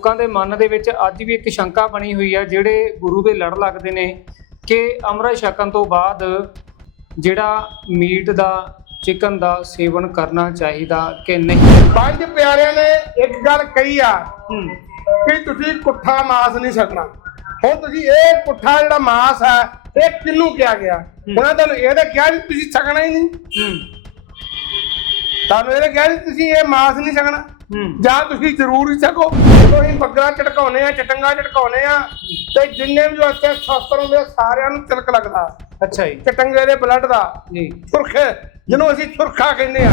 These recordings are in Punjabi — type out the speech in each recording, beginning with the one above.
ਲੋਕਾਂ ਦੇ ਮਨ ਦੇ ਵਿੱਚ ਅੱਜ ਵੀ ਇੱਕ ਸ਼ੰਕਾ ਬਣੀ ਹੋਈ ਹੈ ਜਿਹੜੇ ਗੁਰੂ ਦੇ ਲੜ ਲੱਗਦੇ ਨੇ ਕਿ ਅੰਮ੍ਰਿਤ ਛਕਣ ਤੋਂ ਬਾਅਦ ਜਿਹੜਾ ਮੀਟ ਦਾ ਚਿਕਨ ਦਾ ਸੇਵਨ ਕਰਨਾ ਚਾਹੀਦਾ ਕਿ ਨਹੀਂ? ਪੰਜ ਪਿਆਰਿਆਂ ਨੇ ਇੱਕ ਗੱਲ ਕਹੀ ਆ ਕਿ ਤੁਸੀਂ ਕੁੱਠਾ ਮਾਸ ਨਹੀਂ ਛਕਣਾ। ਹੁਣ ਤੁਸੀਂ ਇਹ ਕੁੱਠਾ ਜਿਹੜਾ ਮਾਸ ਹੈ ਇਹ ਕਿਹਨੂੰ ਕਿਹਾ ਗਿਆ? ਉਹਨਾਂ ਤੁਹਾਨੂੰ ਇਹਦਾ ਕਿਹਾ ਵੀ ਤੁਸੀਂ ਛਕਣਾ ਹੀ ਨਹੀਂ। ਤੁਹਾਨੂੰ ਇਹਦਾ ਕਿਹਾ ਵੀ ਤੁਸੀਂ ਇਹ ਮਾਸ ਨਹੀਂ ਛਕਣਾ। ਜਾਂ ਤੁਸੀਂ ਜ਼ਰੂਰ ਹੀ ਛਕੋ ਜਦੋਂ ਅਸੀਂ ਬੱਕਰਾ ਝਟਕਾਉਨੇ ਆ ਚਟੰਗਾ ਝਟਕਾਉਨੇ ਆ ਤੇ ਜਿੰਨੇ ਵੀ ਉੱਥੇ ਸ਼ਸਤਰ ਹੁੰਦੇ ਸਾਰਿਆਂ ਨੂੰ ਤਿਲਕ ਲੱਗਦਾ। ਅੱਛਾ ਜੀ। ਚਟੰਗੇ ਦੇ ਬਲੱਡ ਦਾ। ਜੀ। ਸੁਰਖ ਜਿਹਨੂੰ ਅਸੀਂ ਸੁਰਖਾ ਕਹਿੰਦੇ ਆ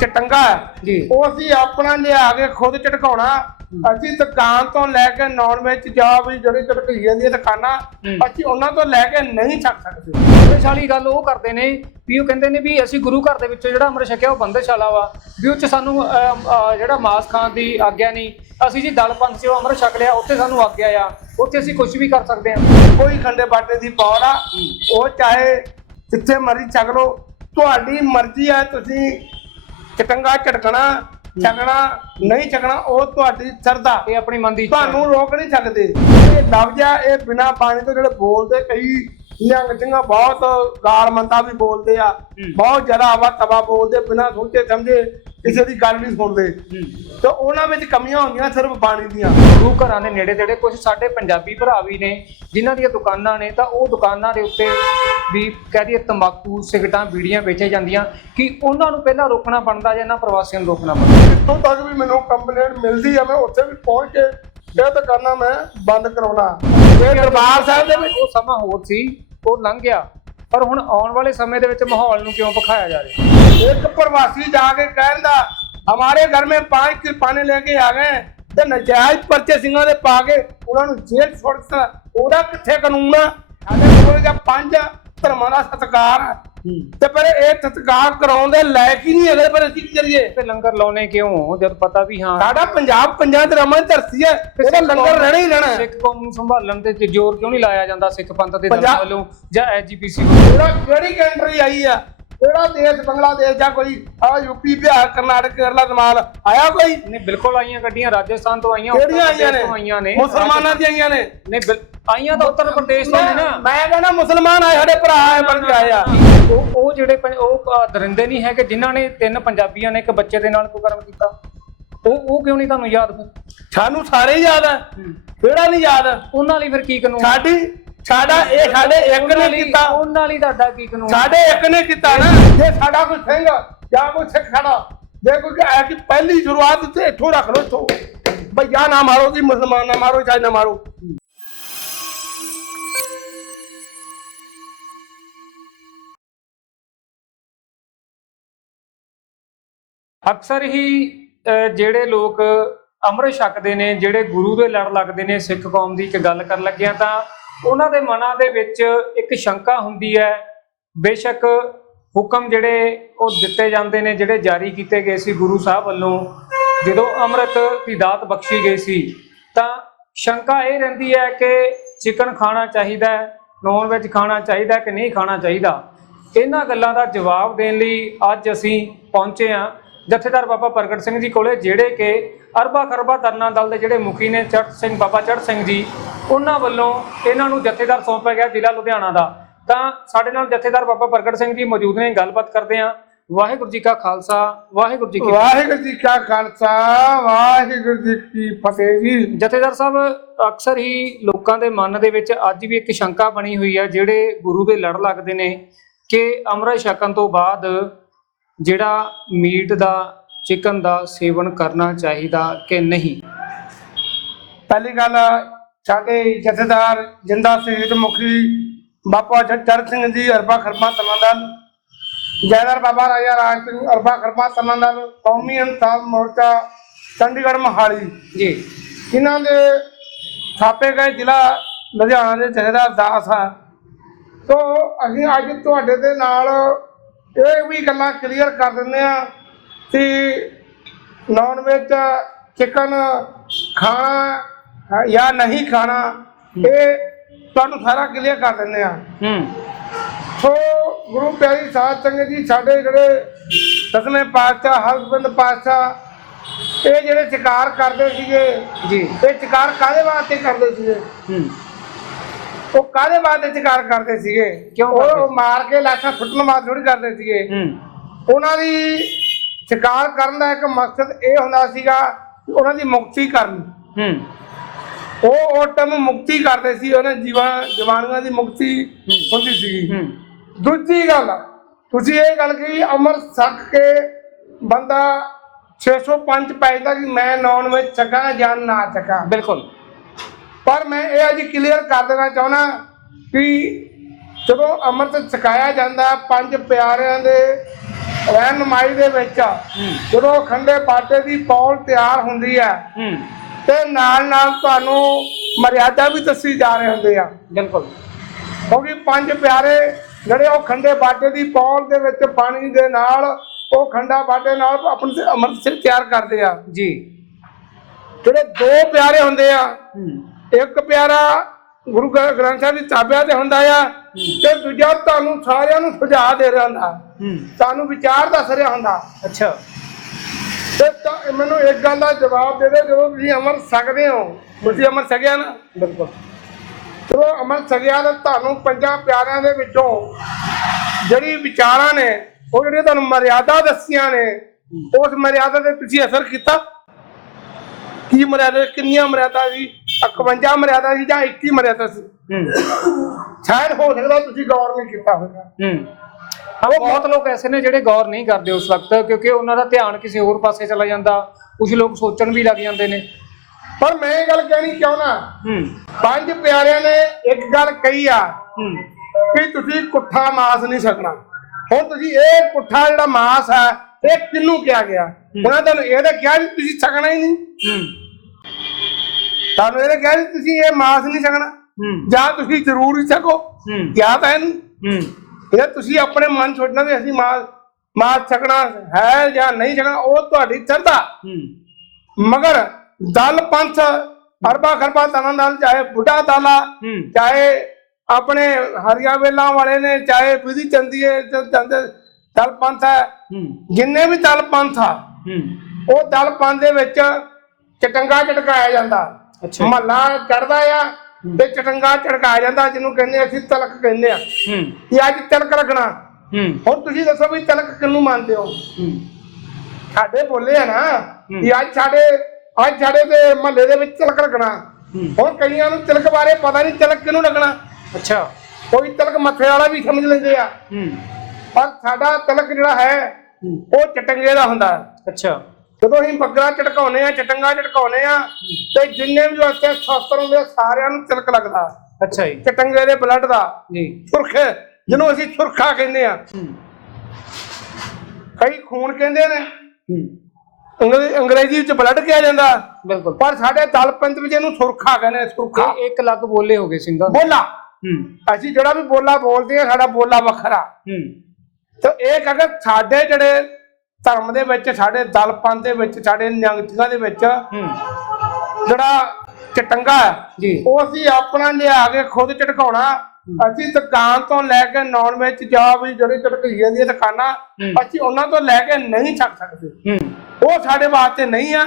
ਚਟੰਗਾ ਜੀ। ਉਹ ਅਸੀਂ ਆਪਣਾ ਲਿਆ ਕੇ ਖੁਦ ਝਟਕਾਉਣਾ। ਅਸੀਂ ਦੁਕਾਨ ਤੋਂ ਲੈ ਕੇ ਨਾਨ ਵਿੱਚ ਜਾ ਵੀ ਜਿਹੜੀ ਝਟਕੀ ਜਾਂਦੀ ਦੁਕਾਨਾਂ। ਅਸੀਂ ਉਹਨਾਂ ਤੋਂ ਲੈ ਕੇ ਨਹੀਂ ਛਕ ਸਕਦੇ। ਬੰਦਸ਼ਾਲੀ ਗੱਲ ਉਹ ਕਰਦੇ ਨੇ ਵੀ ਉਹ ਕਹਿੰਦੇ ਨੇ ਵੀ ਅਸੀਂ ਗੁਰੂ ਘਰ ਦੇ ਵਿੱਚੋਂ ਜਿਹੜਾ ਅੰਮ੍ਰਿਤ ਛਕਿਆ ਉਹ ਬੰਦਸ਼ਾਲਾ ਵਾ ਵੀ ਉਹ ਚ ਸਾਨੂੰ ਅਮ, ਅਹ, ਜਿਹੜਾ ਮਾਸ ਖਾਣ ਦੀ ਆਗਿਆ ਨਹੀਂ। ਅਸੀਂ ਜੀ ਦਲ ਪੰਥ ਚੋਂ ਅੰਮ੍ਰਿਤ ਛਕ ਲਿਆ ਉੱਥੇ ਸਾਨੂੰ ਆਗਿਆ ਆ। ਉੱਥੇ ਅਸੀਂ ਕੁਝ ਵੀ ਕਰ ਸਕਦੇ ਹਾਂ। ਕੋਈ ਖੰਡੇ ਬਾਟੇ ਦੀ ਪੌੜ ਆ ਉਹ ਚਾਹੇ ਜਿੱਥੇ ਮਰਜ਼ੀ ਛਕ ਲਓ। ਤੁਹਾਡੀ ਮਰਜ਼ੀ ਆ ਤੁਸੀਂ ਚਟੰਗਾ ਝਟਕਣਾ ਛਕਣਾ ਨਹੀਂ ਛਕਣਾ ਉਹ ਤੁਹਾਡੀ ਸਰਦਾ। ਇਹ ਆਪਣੀ ਮਨ ਦੀ ਇੱਛਾ ਹੈ। ਤੁਹਾਨੂੰ ਰੋਕ ਨਹੀਂ ਸਕਦੇ। ਇਹ ਲਫ਼ਜ਼ ਇਹ ਬਿਨਾ ਪਾਣੀ ਤੋਂ ਜਿਹੜੇ ਬੋਲਦੇ ਕਈ ਨਿਹੰਗ ਸਿੰਘਾਂ ਬਹੁਤ ਗਾਲ ਮੰਦਾ ਵੀ ਬੋਲਦੇ ਆ। ਬਹੁਤ ਜ਼ਿਆਦਾ ਆਵਾ ਤਵਾ ਬੋਲਦੇ ਬਿਨਾ ਸੋਚੇ ਸਮਝੇ। ਕਿਸੇ ਦੀ ਗੱਲ ਨਹੀਂ ਸੁਣਦੇ। ਤੇ ਉਹਨਾਂ ਵਿੱਚ ਕਮੀਆਂ ਹੁੰਦੀਆਂ ਸਿਰਫ ਬਾਣੀ ਦੀਆਂ। ਗੁਰੂ ਘਰਾਂ ਦੇ ਨੇੜੇ ਤੇੜੇ ਕੁਝ ਸਾਡੇ ਪੰਜਾਬੀ ਭਰਾ ਵੀ ਨੇ ਜਿਨ੍ਹਾਂ ਦੀਆਂ ਦੁਕਾਨਾਂ ਨੇ ਤਾਂ ਉਹ ਦੁਕਾਨਾਂ ਦੇ ਉੱਤੇ ਵੀ ਕਹਿ ਦਈਏ ਤੰਬਾਕੂ ਸਿਗਰਟਾਂ ਬੀੜੀਆਂ ਵੇਚੀਆਂ ਜਾਂਦੀਆਂ। ਕਿ ਉਹਨਾਂ ਨੂੰ ਪਹਿਲਾਂ ਰੋਕਣਾ ਬਣਦਾ ਜਾਂ ਇਹਨਾਂ ਪ੍ਰਵਾਸੀਆਂ ਨੂੰ ਰੋਕਣਾ ਬਣਦਾ? ਜਿੱਥੋਂ ਤੱਕ ਵੀ ਮੈਨੂੰ ਕੰਪਲੇਂਟ ਮਿਲਦੀ ਆ ਮੈਂ ਉੱਥੇ ਵੀ ਪਹੁੰਚ ਕੇ ਇਹ ਤਾਂ ਕਰਨਾ ਮੈਂ ਬੰਦ ਕਰਾਉਣਾ। ਇਹ ਦਰਬਾਰ ਸਾਹਿਬ ਦੇ ਵਿੱਚ ਉਹ ਸਮਾਂ ਹੋਰ ਸੀ ਉਹ ਲੰਘ ਗਿਆ। ਪਰ ਹੁਣ ਆਉਣ ਵਾਲੇ ਸਮੇਂ ਦੇ ਵਿੱਚ ਮਾਹੌਲ ਨੂੰ ਕਿਉਂ ਪਖਾਇਆ ਜਾ ਰਿਹਾ? एक प्रवासी जाके कहता हमारे घर में पांच किरपाने लेके आ गए ਤੇ ਨਜਾਇਜ਼ ਪਰਚੇ ਸਿੰਘਾਂ ਦੇ ਪਾ ਕੇ ਉਹਨਾਂ ਨੂੰ ਜੇਲ੍ਹ ਸੁੱਟ ਦਿੱਤਾ ਉਹਦਾ ਕਿੱਥੇ ਕਾਨੂੰਨ ਆ ਸਾਡੇ ਕੋਲ ਜਾਂ ਪੰਜ ਧਰਮਾਂ ਦਾ ਸਤਿਕਾਰ ਆ ਤੇ ਪਰ ਇਹ ਸਤਿਕਾਰ ਕਰਾਉਣ ਦੇ ਲਾਇਕ ਹੀ ਨਹੀਂ ਹੈਗੇ ਪਰ ਅਸੀਂ ਕੀ ਕਰੀਏ ਤੇ ਲੰਗਰ ਲਾਉਣੇ ਕਿਉਂ ਜਦ ਪਤਾ ਵੀ ਹਾਂ ਸਾਡਾ ਪੰਜਾਬ ਪੰਜਾਂ ਧਰਮਾਂ ਦੀ ਧਰਤੀ ਹੈ ਉਹਦਾ ਲੰਗਰ ਰਹਿਣਾ ਹੀ ਰਹਿਣਾ ਹੈ। ਸਿੱਖ ਕੌਮ ਨੂੰ ਸੰਭਾਲਣ ਤੇ ਜ਼ੋਰ ਕਿਉਂ ਨਹੀਂ ਲਾਇਆ ਜਾਂਦਾ ਸਿੱਖ ਪੰਥ ਦੇ ਧਰਮ ਪੰਜਾਬ- ਵੱਲੋਂ ਜਾਂ ਐਜੀਪੀਸੀ ਵੱਲੋਂ ਜਿਹੜਾ ਕਿਹੜੀ ਕੰਟਰੀ ਆਈ ਆ ਕਿਹੜਾ ਦੇਸ਼ ਬੰਗਲਾਦੇਸ਼ ਜਾਂ ਕੋਈ ਆ ਯੂਪੀ ਬਿਹਾਰ ਕਰਨਾਟਕ ਕੇਰਲਾ ਦਾ ਮਾਲ ਆਇਆ ਕੋਈ? ਨੇ ਬਿਲਕੁਲ ਆਈਆਂ ਗੱਡੀਆਂ ਰਾਜਸਥਾਨ ਤੋਂ ਆਈਆਂ ਕਿਹੜੀਆਂ ਆਈਆਂ ਤੋਂ ਆਈਆਂ ਨੇ। ਨੇ ਮੁਸਲਮਾਨਾਂ ਦੀਆਂ ਆਈਆਂ ਨੇ? ਨੇ ਬਿਲ- ਆਈਆਂ ਤਾਂ ਉੱਤਰ ਪ੍ਰਦੇਸ਼ ਤੋਂ ਨੇ ਨਾ। ਮੈਂ ਕਹਿੰਦਾ ਮੁਸਲਮਾਨ ਆਏ ਸਾਡੇ ਭਰਾ ਆਏ ਬਣ ਕੇ ਆਏ ਆ। ਉਹ ਉਹ ਜਿਹੜੇ ਉਹ ਦਰਿੰਦੇ ਨਹੀਂ ਹੈ ਕਿ ਜਿਨ੍ਹਾਂ ਨੇ ਤਿੰਨ ਪੰਜਾਬੀਆਂ ਨੇ ਇੱਕ ਬੱਚੇ ਦੇ ਨਾਲ ਕੁਕਰਮ ਕੀਤਾ। ਉਹ ਉਹ ਕਿਉਂ ਨਹੀਂ ਤੁਹਾਨੂੰ ਯਾਦ? ਸਾਨੂੰ ਸਾਰੇ ਯਾਦ ਆ। ਕਿਹੜਾ ਨਹੀਂ ਯਾਦ? ਉਹਨਾਂ ਲਈ ਫਿਰ ਕੀ ਕਾਨੂੰਨ? ਸਾਡੀ ਸਾਡਾ ਇਹ ਸਾਡੇ ਇੱਕ ਨੇ ਕੀਤਾ। ਉਹਨਾਂ ਲਈ ਤੁਹਾਡਾ ਕੀ ਕਾਨੂੰਨ? ਸਾਡੇ ਇੱਕ ਨੇ ਕੀਤਾ ਨਾ। ਜੇ ਸਾਡਾ ਕੋਈ ਸਿੰਘ ਜਾਂ ਕੋਈ ਸਿੱਖ ਖੜਾ ਜੇ ਕੋਈ ਕਹੇ ਕਿ ਪਹਿਲੀ ਸ਼ੁਰੂਆਤ ਤੇ ਇੱਥੋਂ ਰੱਖ ਲਓ ਇੱਥੋਂ। ਭਈਆ ਨਾ ਮਾਰੋ ਜੀ ਮੁਸਲਮਾਨ ਨਾ ਮਾਰੋ ਚਾਹੇ ਨਾ ਮਾਰੋ। ਅਕਸਰ ਹੀ ਜਿਹੜੇ ਲੋਕ ਅੰਮ੍ਰਿਤ ਛਕਦੇ ਨੇ ਜਿਹੜੇ ਗੁਰੂ ਦੇ ਲੜ ਲੱਗਦੇ ਨੇ ਸਿੱਖ ਕੌਮ ਦੀ ਇੱਕ ਗੱਲ ਕਰਨ ਲੱਗਿਆ ਤਾਂ ਉਹਨਾਂ ਦੇ ਮਨਾਂ ਦੇ ਵਿੱਚ ਇੱਕ ਸ਼ੰਕਾ ਹੁੰਦੀ ਹੈ। ਬੇਸ਼ੱਕ ਹੁਕਮ ਜਿਹੜੇ ਉਹ ਦਿੱਤੇ ਜਾਂਦੇ ਨੇ, ਜਿਹੜੇ ਜਾਰੀ ਕੀਤੇ ਗਏ ਸੀ ਗੁਰੂ ਸਾਹਿਬ ਵੱਲੋਂ, ਜਦੋਂ ਅੰਮ੍ਰਿਤ ਦੀ ਦਾਤ ਬਖਸ਼ੀ ਗਈ ਸੀ, ਤਾਂ ਸ਼ੰਕਾ ਇਹ ਰਹਿੰਦੀ ਹੈ ਕਿ ਚਿਕਨ ਖਾਣਾ ਚਾਹੀਦਾ ਹੈ, ਨੌਨ ਵੈਜ ਖਾਣਾ ਚਾਹੀਦਾ ਕਿ ਨਹੀਂ ਖਾਣਾ ਚਾਹੀਦਾ। ਇਹਨਾਂ ਗੱਲਾਂ ਦਾ ਜਵਾਬ ਦੇਣ ਲਈ ਅੱਜ ਅਸੀਂ ਪਹੁੰਚੇ ਹਾਂ। ਜਥੇਦਾਰ ਬਾਬਾ ਪ੍ਰਗਟ ਸਿੰਘ ਜੀ ਕੋਲੇ ਜਿਹੜੇ ਕਿ ਅਰਬਾ ਖਰਬਾ ਤਰਨਾ ਦਲ ਦੇ ਜਿਹੜੇ ਮੁਖੀ ਨੇ ਚੜ੍ਹ ਸਿੰਘ ਬਾਬਾ ਚੜ੍ਹ ਸਿੰਘ ਜੀ ਉਹਨਾਂ ਵੱਲੋਂ ਇਹਨਾਂ ਨੂੰ ਜਥੇਦਾਰ ਸੌਂਪਿਆ ਗਿਆ ਜ਼ਿਲ੍ਹਾ ਲੁਧਿਆਣਾ ਦਾ। ਤਾਂ ਸਾਡੇ ਨਾਲ ਜਥੇਦਾਰ ਬਾਬਾ ਪ੍ਰਗਟ ਸਿੰਘ ਜੀ ਮੌਜੂਦ ਨੇ ਗੱਲਬਾਤ ਕਰਦੇ ਹਾਂ। ਵਾਹਿਗੁਰੂ ਜੀ ਕਾ ਖਾਲਸਾ ਵਾਹਿਗੁਰੂ ਜੀ ਕੀ ਫਤਿਹ। ਵਾਹਿਗੁਰੂ ਜੀ ਕਾ ਖਾਲਸਾ ਵਾਹਿਗੁਰੂ ਜੀ ਕੀ ਫਤਿਹ ਜੀ। ਜਥੇਦਾਰ ਸਾਹਿਬ ਅਕਸਰ ਹੀ ਲੋਕਾਂ ਦੇ ਮਨ ਦੇ ਵਿੱਚ ਅੱਜ ਵੀ ਇੱਕ ਸ਼ੰਕਾ ਬਣੀ ਹੋਈ ਹੈ ਜਿਹੜੇ ਗੁਰੂ ਦੇ ਲੜ ਲੱਗਦੇ ਨੇ ਕਿ ਅੰਮ੍ਰਿਤ ਛਕਣ ਤੋਂ ਬਾਅਦ ਜਿਹੜਾ ਮੀਟ ਦਾ ਚਿਕਨ ਦਾ ਸੇਵਨ ਕਰਨਾ ਚਾਹੀਦਾ ਕਿ ਨਹੀਂ? ਪਹਿਲੀ ਗੱਲ ਸਾਡੇ ਜਥੇਦਾਰ ਜਿੰਦਾ ਸਿੰਘ ਮੁਖੀ ਬਾਪਾ ਚਰ ਸਿੰਘ ਜੀ ਅਰਬਾ ਖਰਮਾ ਤਨੰਦਲ ਜੈਦਰ ਬਾਬਾ ਰਾਜਾ ਰਾਜ ਸਿੰਘ ਅਰਬਾ ਖਰਮਾ ਤਨੰਦਲ ਕੌਮੀ ਇਨਸਾਫ ਮੋਰਚਾ ਚੰਡੀਗੜ੍ਹ ਮਹਾਲੀ। ਜੀ। ਇਹਨਾਂ ਦੇ ਥਾਪੇ ਗਏ ਜ਼ਿਲ੍ਹਾ ਲੁਧਿਆਣਾ ਦੇ ਜਥੇਦਾਰ ਦਾਸ ਆ। ਸੋ ਅਸੀਂ ਅੱਜ ਤੁਹਾਡੇ ਦੇ ਨਾਲ ਇਹ ਵੀ ਗੱਲਾਂ ਕਲੀਅਰ ਕਰ ਦਿੰਦੇ ਆ ਕਿ ਨਾਨ ਵੈਜ ਚਿਕਨ ਖਾਣਾ ਜਾਂ ਨਹੀਂ ਖਾਣਾ ਇਹ ਤੁਹਾਨੂੰ ਸਾਰਾ ਕਲੀਅਰ ਕਰ ਦਿੰਦੇ ਆ ਹੂੰ। ਸੋ ਗੁਰੂ ਪਿਆਰੀ ਸਾਧ ਸੰਗਤ ਜੀ ਸਾਡੇ ਜਿਹੜੇ ਦਸਵੇਂ ਪਾਤਸ਼ਾਹ ਹਰਗੋਬਿੰਦ ਪਾਤਸ਼ਾਹ ਇਹ ਜਿਹੜੇ ਸ਼ਿਕਾਰ ਕਰਦੇ ਸੀਗੇ ਜੀ। ਇਹ ਸ਼ਿਕਾਰ ਕਾਹਦੇ ਵਾਸਤੇ ਕਰਦੇ ਸੀਗੇ? ਹੂੰ। ਉਹ ਕਾਹਦੇ ਵਾਸਤੇ ਸ਼ਿਕਾਰ ਕਰਦੇ ਸੀਗੇ? ਕਿਉਂ ਉਹ ਕਰਦੇ? ਉਹ ਮਾਰ ਕੇ ਲਾਸ਼ਾਂ ਸੁੱਟਣ ਵਾਸਤੇ ਥੋੜੀ ਕਰਦੇ ਸੀਗੇ। ਹੂੰ। ਉਹਨਾਂ ਦੀ ਸ਼ਿਕਾਰ ਕਰਨ ਦਾ ਇੱਕ ਮਕਸਦ ਇਹ ਹੁੰਦਾ ਸੀਗਾ ਕਿ ਉਹਨਾਂ ਦੀ ਮੁਕਤੀ ਕਰਨੀ। ਹੂੰ। ਉਹ ਉਹ ਮੁਕਤੀ ਕਰਦੇ ਸੀ ਉਹਨਾਂ ਜੀਵਾਂ ਜਵਾਨਾਂ ਦੀ ਮੁਕਤੀ ਹੁੰਦੀ ਸੀ ਹੂੰ। ਦੂਜੀ ਗੱਲ ਤੁਸੀਂ ਇਹ ਗੱਲ ਕਹੀ ਅਮਰ ਸੱਕ ਕੇ ਬੰਦਾ 605 ਪੈਦਾ ਕਿ ਮੈਂ ਨੌਨ ਵਿੱਚ ਛਕਾਂ ਜਾਂ ਨਾ ਛਕਾਂ ਬਿਲਕੁਲ। ਪਰ ਮੈਂ ਇਹ ਅੱਜ ਕਲੀਅਰ ਕਰ ਦੇਣਾ ਚਾਹੁੰਦਾ ਕਿ ਜਦੋਂ ਅੰਮ੍ਰਿਤ ਛਕਾਇਆ ਜਾਂਦਾ ਪੰਜ ਪਿਆਰਿਆਂ ਦੇ ਰਹਿਨਮਾਈ ਦੇ ਵਿੱਚ ਜਦੋਂ ਖੰਡੇ ਬਾਟੇ ਦੀ ਪੌਲ ਤਿਆਰ ਹੁੰਦੀ ਹੈ ਤੇ ਨਾਲ ਨਾਲ ਤੁਹਾਨੂੰ ਮਰਿਆਦਾ ਵੀ ਦੱਸੀ ਜਾ ਰਹੇ ਹੁੰਦੇ ਆ। ਬਿਲਕੁਲ। ਕਿਉਂਕਿ ਪੰਜ ਪਿਆਰੇ ਜਿਹੜੇ ਉਹ ਖੰਡੇ ਬਾਟੇ ਦੀ ਪੌਲ ਦੇ ਵਿੱਚ ਪਾਣੀ ਦੇ ਨਾਲ ਉਹ ਖੰਡਾ ਬਾਟੇ ਨਾਲ ਆਪਣੇ ਅੰਮ੍ਰਿਤ ਸਿਰ ਤਿਆਰ ਕਰਦੇ ਆ। ਜੀ। ਜਿਹੜੇ ਦੋ ਪਿਆਰੇ ਹੁੰਦੇ ਆ ਇੱਕ ਪਿਆਰਾ ਗੁਰੂ ਗ੍ਰ- ਗ੍ਰੰਥ ਸਾਹਿਬ ਦੀ ਤਾਬਿਆ ਤੇ ਹੁੰਦਾ ਆ ਤੇ ਦੂਜਾ ਤੁਹਾਨੂੰ ਸਾਰਿਆਂ ਨੂੰ ਸੁਝਾਅ ਦੇ ਰਿਹਾ ਹੁੰਦਾ। ਤੁਹਾਨੂੰ ਵਿਚਾਰ ਦੱਸ ਰਿਹਾ ਹੁੰਦਾ। ਅੱਛਾ। ਤੇ ਮੈਨੂੰ ਇੱਕ ਗੱਲ ਦਾ ਜਵਾਬ ਦੇ ਦੇ ਜਦੋਂ ਤੁਸੀਂ ਅਮਰ ਸਕਦੇ ਹੋ। ਤੁਸੀਂ ਅਮਰ ਸਕਿਆ ਨਾ? ਬਿਲਕੁਲ। ਜਦੋਂ ਅਮਰ ਸਕਿਆ ਤਾਂ ਤੁਹਾਨੂੰ ਪੰਜਾਂ ਪਿਆਰਿਆਂ ਦੇ ਵਿੱਚੋਂ ਜਿਹੜੀ ਵਿਚਾਰਾਂ ਨੇ ਉਹ ਜਿਹੜੀਆਂ ਤੁਹਾਨੂੰ ਮਰਿਆਦਾ ਦੱਸੀਆਂ ਨੇ ਉਸ ਮਰਿਆਦਾ ਤੇ ਤੁਸੀਂ ਅਸਰ ਕੀਤਾ? ਕੀ ਮਰਿਆਦਾ ਕਿੰਨੀਆਂ ਮਰਿਆਦਾ ਸੀ? 51 ਮਰਿਆਦਾ ਸੀ ਜਾਂ 21 ਮਰਿਆਦਾ ਸੀ। ਹੂੰ। ਸ਼ਾਇਦ ਹੋ ਸਕਦਾ ਤੁਸੀਂ ਗੌਰ ਨਹੀਂ ਕੀਤਾ ਹੋਵੇਗਾ। ਹੂੰ। ਹਾਂ ਬਹੁਤ ਲੋਕ ਐਸੇ ਨੇ ਜਿਹੜੇ ਗੌਰ ਨਹੀਂ ਕਰਦੇ ਉਸ ਵਕਤ ਕਿਉਂਕਿ ਉਹਨਾਂ ਦਾ ਧਿਆਨ ਕਿਸੇ ਹੋਰ ਪਾਸੇ ਚਲਾ ਜਾਂਦਾ ਕੁਝ ਲੋਕ ਸੋਚਣ ਵੀ ਲੱਗ ਜਾਂਦੇ ਨੇ। ਪਰ ਮੈਂ ਇਹ ਗੱਲ ਕਹਿਣੀ ਚਾਹੁੰਦਾ ਹੂੰ। ਪੰਜ ਪਿਆਰਿਆਂ ਨੇ ਇੱਕ ਗੱਲ ਕਹੀ ਆ ਹੂੰ। ਕਿ ਤੁਸੀਂ ਕੁੱਠਾ ਮਾਸ ਨਹੀਂ ਛਕਣਾ। ਹੁਣ ਤੁਸੀਂ ਇਹ ਕੁੱਠਾ ਜਿਹੜਾ ਮਾਸ ਹੈ ਇਹ ਕਿਹਨੂੰ ਕਿਹਾ ਗਿਆ? ਉਹਨਾਂ ਤੁਹਾਨੂੰ ਇਹਦਾ ਕਿਹਾ ਵੀ ਤੁਸੀਂ ਛਕਣਾ ਹੀ ਨਹੀਂ। ਤੁਹਾਨੂੰ ਇਹਦਾ ਕਿਹਾ ਤੁਸੀਂ ਇਹ ਮਾਸ ਨਹੀਂ ਛਕਣਾ। ਹੂੰ। ਜਾਂ ਤੁਸੀਂ ਜ਼ਰੂਰ ਹੀ ਛਕੋ। ਹੂੰ। ਕਿਹਾ ਤਾਂ ਇਹਨੂੰ। ਹੂੰ। ਇਹ ਤੁਸੀਂ ਆਪਣੇ ਮਨ ਸੋਚਣਾ ਵੀ ਅਸੀਂ ਮਾਸ ਮਾਸ ਛਕਣਾ ਹੈ ਜਾਂ ਨਹੀਂ ਛਕਣਾ ਉਹ ਤੁਹਾਡੀ ਚਰਦਾ ਹੂੰ। ਮਗਰ ਦਲ ਪੰਥ ਅਰਬਾ ਖਰਬਾ ਤਨਾਂ ਨਾਲ ਚਾਹੇ ਬੁੱਢਾ ਦਾਲਾ ਚਾਹੇ ਆਪਣੇ ਹਰੀਆ ਵੇਲਾਂ ਵਾਲੇ ਨੇ ਚਾਹੇ ਵਿਧੀ ਚੰਦੀਏ ਚੰਦ ਦਲ ਪੰਥ ਹੈ। ਜਿੰਨੇ ਵੀ ਦਲ ਪੰਥ ਆ ਉਹ ਦਲ ਪੰਥ ਦੇ ਵਿੱਚ ਚਟੰਗਾ ਝਟਕਾਇਆ ਜਾਂਦਾ। ਅੱਛਾ ਮਹੱਲਾ ਚੜਦਾ ਆ ਤੇ ਚਟੰਗਾ ਝਟਕਾਇਆ ਜਾਂਦਾ ਜਿਹਨੂੰ ਕਹਿੰਦੇ ਅਸੀਂ ਤਿਲਕ ਕਹਿੰਦੇ ਆ। ਹੂੰ। ਕਿ ਅੱਜ ਤਿਲਕ ਲੱਗਣਾ ਹੂੰ। ਹੁਣ ਤੁਸੀਂ ਦੱਸੋ ਵੀ ਤਿਲਕ ਕਿਹਨੂੰ ਮੰਨਦੇ ਹੋ? ਹੂੰ। ਸਾਡੇ ਬੋਲੇ ਆ ਨਾ ਕਿ ਅੱਜ ਸਾਡੇ ਅੱਜ ਸਾਡੇ ਦੇ ਮਹੱਲੇ ਦੇ ਵਿੱਚ ਤਿਲਕ ਲੱਗਣਾ ਹੂੰ। ਹੁਣ ਕਈਆਂ ਨੂੰ ਤਿਲਕ ਬਾਰੇ ਪਤਾ ਨਹੀਂ ਤਿਲਕ ਕਿਹਨੂੰ ਲੱਗਣਾ ਅੱਛਾ। ਕੋਈ ਤਿਲਕ ਮੱਥੇ ਵਾਲਾ ਵੀ ਸਮਝ ਲੈਂਦੇ ਆ। ਹੂੰ। ਪਰ ਸਾਡਾ ਤਿਲਕ ਜਿਹੜਾ ਹੈ ਹੂੰ। ਉਹ ਚਟੰਗੇ ਦਾ ਹੁੰਦਾ। ਹੈ। ਅੱਛਾ। ਜਦੋਂ ਅਸੀਂ ਬੱਕਰਾ ਝਟਕਾਉਨੇ ਆ ਚਟੰਗਾ ਝਟਕਾਉਨੇ ਆ ਤੇ ਜਿੰਨੇ ਵੀ ਉੱਥੇ ਸ਼ਾਸਤਰ ਹੁੰਦੇ ਆ, ਸਾਰਿਆਂ ਨੂੰ ਤਿਲਕ ਲੱਗਦਾ। ਅੱਛਾ ਜੀ। ਚਟੰਗੇ ਦੇ ਬਲੱਡ ਦਾ। ਜੀ। ਸੁਰਖ ਜਿਹਨੂੰ ਅਸੀਂ ਸੁਰਖਾ ਕਹਿੰਦੇ ਆ ਹੂੰ। ਕਈ ਖੂਨ ਕਹਿੰਦੇ ਨੇ। ਹੂੰ। ਅੰਗਰੇ- ਅੰਗਰੇਜ਼ੀ ਵਿੱਚ ਬਲੱਡ ਕਿਹਾ ਜਾਂਦਾ। ਬਿਲਕੁਲ। ਪਰ ਸਾਡੇ ਦਲ ਪੰਥ ਵਿੱਚ ਇਹਨੂੰ ਸੁਰਖਾ ਕਹਿੰਦੇ ਆ, ਸੁਰਖਾ। ਇਹ ਇੱਕ ਲੱਗ ਬੋਲੇ ਹੋ ਗਏ ਸਿੰਘਾਂ ਦੇ। ਬੋਲਾ। ਹੂੰ। ਅਸੀਂ ਜਿਹੜਾ ਵੀ ਬੋਲਾ ਬੋਲਦੇ ਆ ਸਾਡਾ ਬੋਲਾ ਵੱਖਰਾ। ਹੂੰ। ਤੇ ਇਹ ਕਹਿੰਦੇ ਸਾਡੇ ਜਿਹੜੇ ਧਰਮ ਦੇ ਵਿੱਚ ਸਾਡੇ ਦਲ ਪੰਥ ਦੇ ਵਿੱਚ ਸਾਡੇ ਨਿਯੰਗਤੀਆਂ ਦੇ ਵਿੱਚ ਜਿਹੜਾ ਚਟੰਗਾ ਜੀ। ਉਹ ਅਸੀਂ ਆਪਣਾ ਲਿਆ ਕੇ ਖੁਦ ਝਟਕਾਉਣਾ। ਅਸੀਂ ਦੁਕਾਨ ਤੋਂ ਲੈ ਕੇ ਨੌਨ ਵਿੱਚ ਜਾ ਵੀ ਜਿਹੜੀ ਝਟਕਾਈ ਜਾਂਦੀਆਂ ਦੁਕਾਨਾਂ। ਅਸੀਂ ਉਹਨਾਂ ਤੋਂ ਲੈ ਕੇ ਨਹੀਂ ਛਕ ਸਕਦੇ। ਉਹ ਸਾਡੇ ਵਾਸਤੇ ਨਹੀਂ ਆ।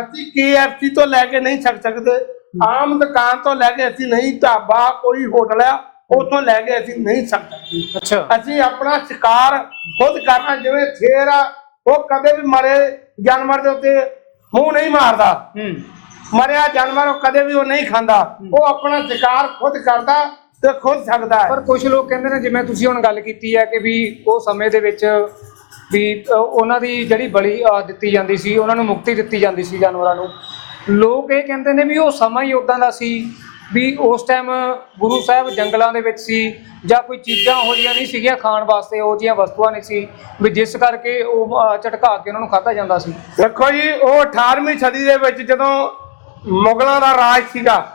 ਅਸੀਂ KFC ਤੋਂ ਲੈ ਕੇ ਨਹੀਂ ਛਕ ਸਕਦੇ। ਆਮ ਦੁਕਾਨ ਤੋਂ ਲੈ ਕੇ ਅਸੀਂ ਨਹੀਂ ਢਾਬਾ ਕੋਈ ਹੋਟਲ ਆ ਉਥੋਂ ਲੈ ਕੇ ਅਸੀਂ ਨਹੀਂ ਛਕ ਸਕਦੇ। ਅੱਛਾ। ਅਸੀਂ ਆਪਣਾ ਸ਼ਿਕਾਰ ਖੁਦ ਕਰਨਾ ਜਿਵੇਂ ਸ਼ੇਰ ਆ ਉਹ ਕਦੇ ਵੀ ਮਰੇ ਜਾਨਵਰ ਦੇ ਉੱਤੇ ਮੂੰਹ ਨਹੀਂ ਮਾਰਦਾ। ਹੂੰ। ਮਰਿਆ ਜਾਨਵਰ ਉਹ ਕਦੇ ਵੀ ਉਹ ਨਹੀਂ ਖਾਂਦਾ। ਉਹ ਆਪਣਾ ਸ਼ਿਕਾਰ ਖੁਦ ਕਰਦਾ ਤੇ ਖੁਦ ਸਕਦਾ ਹੈ। ਪਰ ਕੁਝ ਲੋਕ ਕਹਿੰਦੇ ਨੇ ਜਿਵੇਂ ਤੁਸੀਂ ਹੁਣ ਗੱਲ ਕੀਤੀ ਹੈ ਕਿ ਵੀ ਉਹ ਸਮੇਂ ਦੇ ਵਿੱਚ ਵੀ ਅ, ਉਹਨਾਂ ਦੀ ਜਿਹੜੀ ਬਲੀ ਅ, ਦਿੱਤੀ ਜਾਂਦੀ ਸੀ ਉਹਨਾਂ ਨੂੰ ਮੁਕਤੀ ਦਿੱਤੀ ਜਾਂਦੀ ਸੀ ਜਾਨਵਰਾਂ ਨੂੰ। ਲੋਕ ਇਹ ਕਹਿੰਦੇ ਨੇ ਵੀ ਉਹ ਸਮਾਂ ਹੀ ਉਦਾਂ ਦਾ ਸੀ। ਵੀ ਉਸ ਟਾਈਮ ਗੁਰੂ ਸਾਹਿਬ ਜੰਗਲਾਂ ਦੇ ਵਿੱਚ ਸੀ ਜਾਂ ਕੋਈ ਚੀਜ਼ਾਂ ਹੋ ਜੀਆਂ ਨਹੀਂ ਸੀਗੀਆਂ ਖਾਣ ਵਾਸਤੇ ਉਹ ਜੀਆਂ ਵਸਤੂਆਂ ਨਹੀਂ ਸੀ ਵੀ ਜਿਸ ਕਰਕੇ ਉਹ ਝਟਕਾ ਕੇ ਉਹਨਾਂ ਨੂੰ ਖਾਧਾ ਜਾਂਦਾ ਸੀ। ਦੇਖੋ ਜੀ ਉਹ 18ਵੀਂ ਸਦੀ ਦੇ ਵਿੱਚ ਜਦੋਂ ਮੁਗਲਾਂ ਦਾ ਰਾਜ ਸੀਗਾ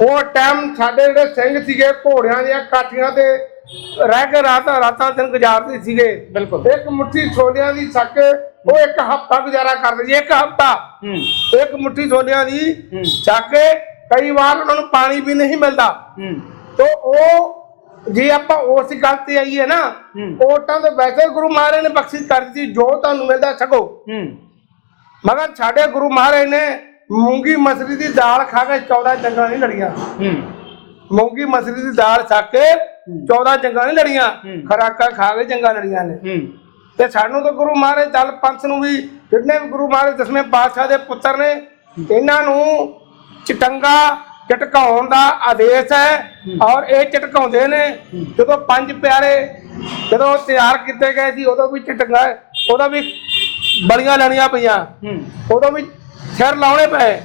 ਉਹ ਟਾਈਮ ਸਾਡੇ ਜਿਹੜੇ ਸਿੰਘ ਸੀਗੇ ਘੋੜਿਆਂ ਦੀਆਂ ਕਾਠੀਆਂ ਤੇ ਰਹਿ ਕੇ ਰਾਤਾਂ ਰਾਤਾਂ ਦਿਨ ਗੁਜ਼ਾਰਦੇ ਸੀਗੇ। ਬਿਲਕੁਲ। ਇੱਕ ਮੁੱਠੀ ਛੋਲਿਆਂ ਦੀ ਛੱਕ ਉਹ ਇੱਕ ਹਫ਼ਤਾ ਗੁਜ਼ਾਰਾ ਕਰਦੇ ਸੀ ਇੱਕ ਹਫ਼ਤਾ। ਇੱਕ ਮੁੱਠੀ ਛੋਲਿਆਂ ਦੀ ਹੂੰ। ਛੱਕ ਕੇ ਕਈ ਵਾਰ ਉਹਨਾਂ ਨੂੰ ਪਾਣੀ ਵੀ ਨਹੀਂ ਮਿਲਦਾ। ਹੂੰ। ਤੋ ਉਹ ਜੇ ਆਪਾਂ ਉਸ ਗੱਲ ਤੇ ਆਈਏ ਨਾ ਤਾਂ ਤਾਂ ਵੈਸੇ ਗੁਰੂ ਮਹਾਰਾਜ ਨੇ ਬਖਸ਼ਿਸ਼ ਕਰ ਦਿੱਤੀ ਜੋ ਤੁਹਾਨੂੰ ਮਿਲਦਾ ਛਕੋ। ਹੂੰ। ਮਗਰ ਸਾਡੇ ਗੁਰੂ ਮਹਾਰਾਜ ਨੇ ਮੂੰਗੀ ਮਸਰੀ ਦੀ ਦਾਲ ਖਾ ਕੇ 14 ਜੰਗਾਂ ਨਹੀਂ ਲੜੀਆਂ। ਹੂੰ। ਮੂੰਗੀ ਮਸਰੀ ਦੀ ਦਾਲ ਛੱਕ ਕੇ 14 ਜੰਗਾਂ ਨਹੀਂ ਲੜੀਆਂ। ਖਰਾਕਾਂ ਖਾ ਕੇ ਜੰਗਾਂ ਲੜੀਆਂ ਨੇ। ਤੇ ਸਾਨੂੰ ਤਾਂ ਗੁਰੂ ਮਹਾਰਾਜ ਦਲ ਪੰਥ ਨੂੰ ਵੀ ਜਿੰਨੇ ਵੀ ਗੁਰੂ ਮਹਾਰਾਜ ਦਸਵੇਂ ਪਾਤਸ਼ਾਹ ਦੇ ਪੁੱਤਰ ਨੇ ਇਹਨਾਂ ਨੂੰ ਚਟੰਗਾ ਚਟਕਾਉਣ ਦਾ ਆਦੇਸ਼ ਹੈ ਔਰ ਇਹ ਚਟਕਾਉਂਦੇ ਨੇ। ਜਦੋਂ ਪੰਜ ਪਿਆਰੇ ਜਦੋਂ ਤਿਆਰ ਕੀਤੇ ਗਏ ਸੀ ਉਦੋਂ ਵੀ ਚਟੰਗਾ ਉਹਦਾ ਵੀ ਬਲੀਆਂ ਲੈਣੀਆਂ ਪਈਆਂ। ਉਦੋਂ ਵੀ ਸਿਰ ਲਾਉਣੇ ਪਏ।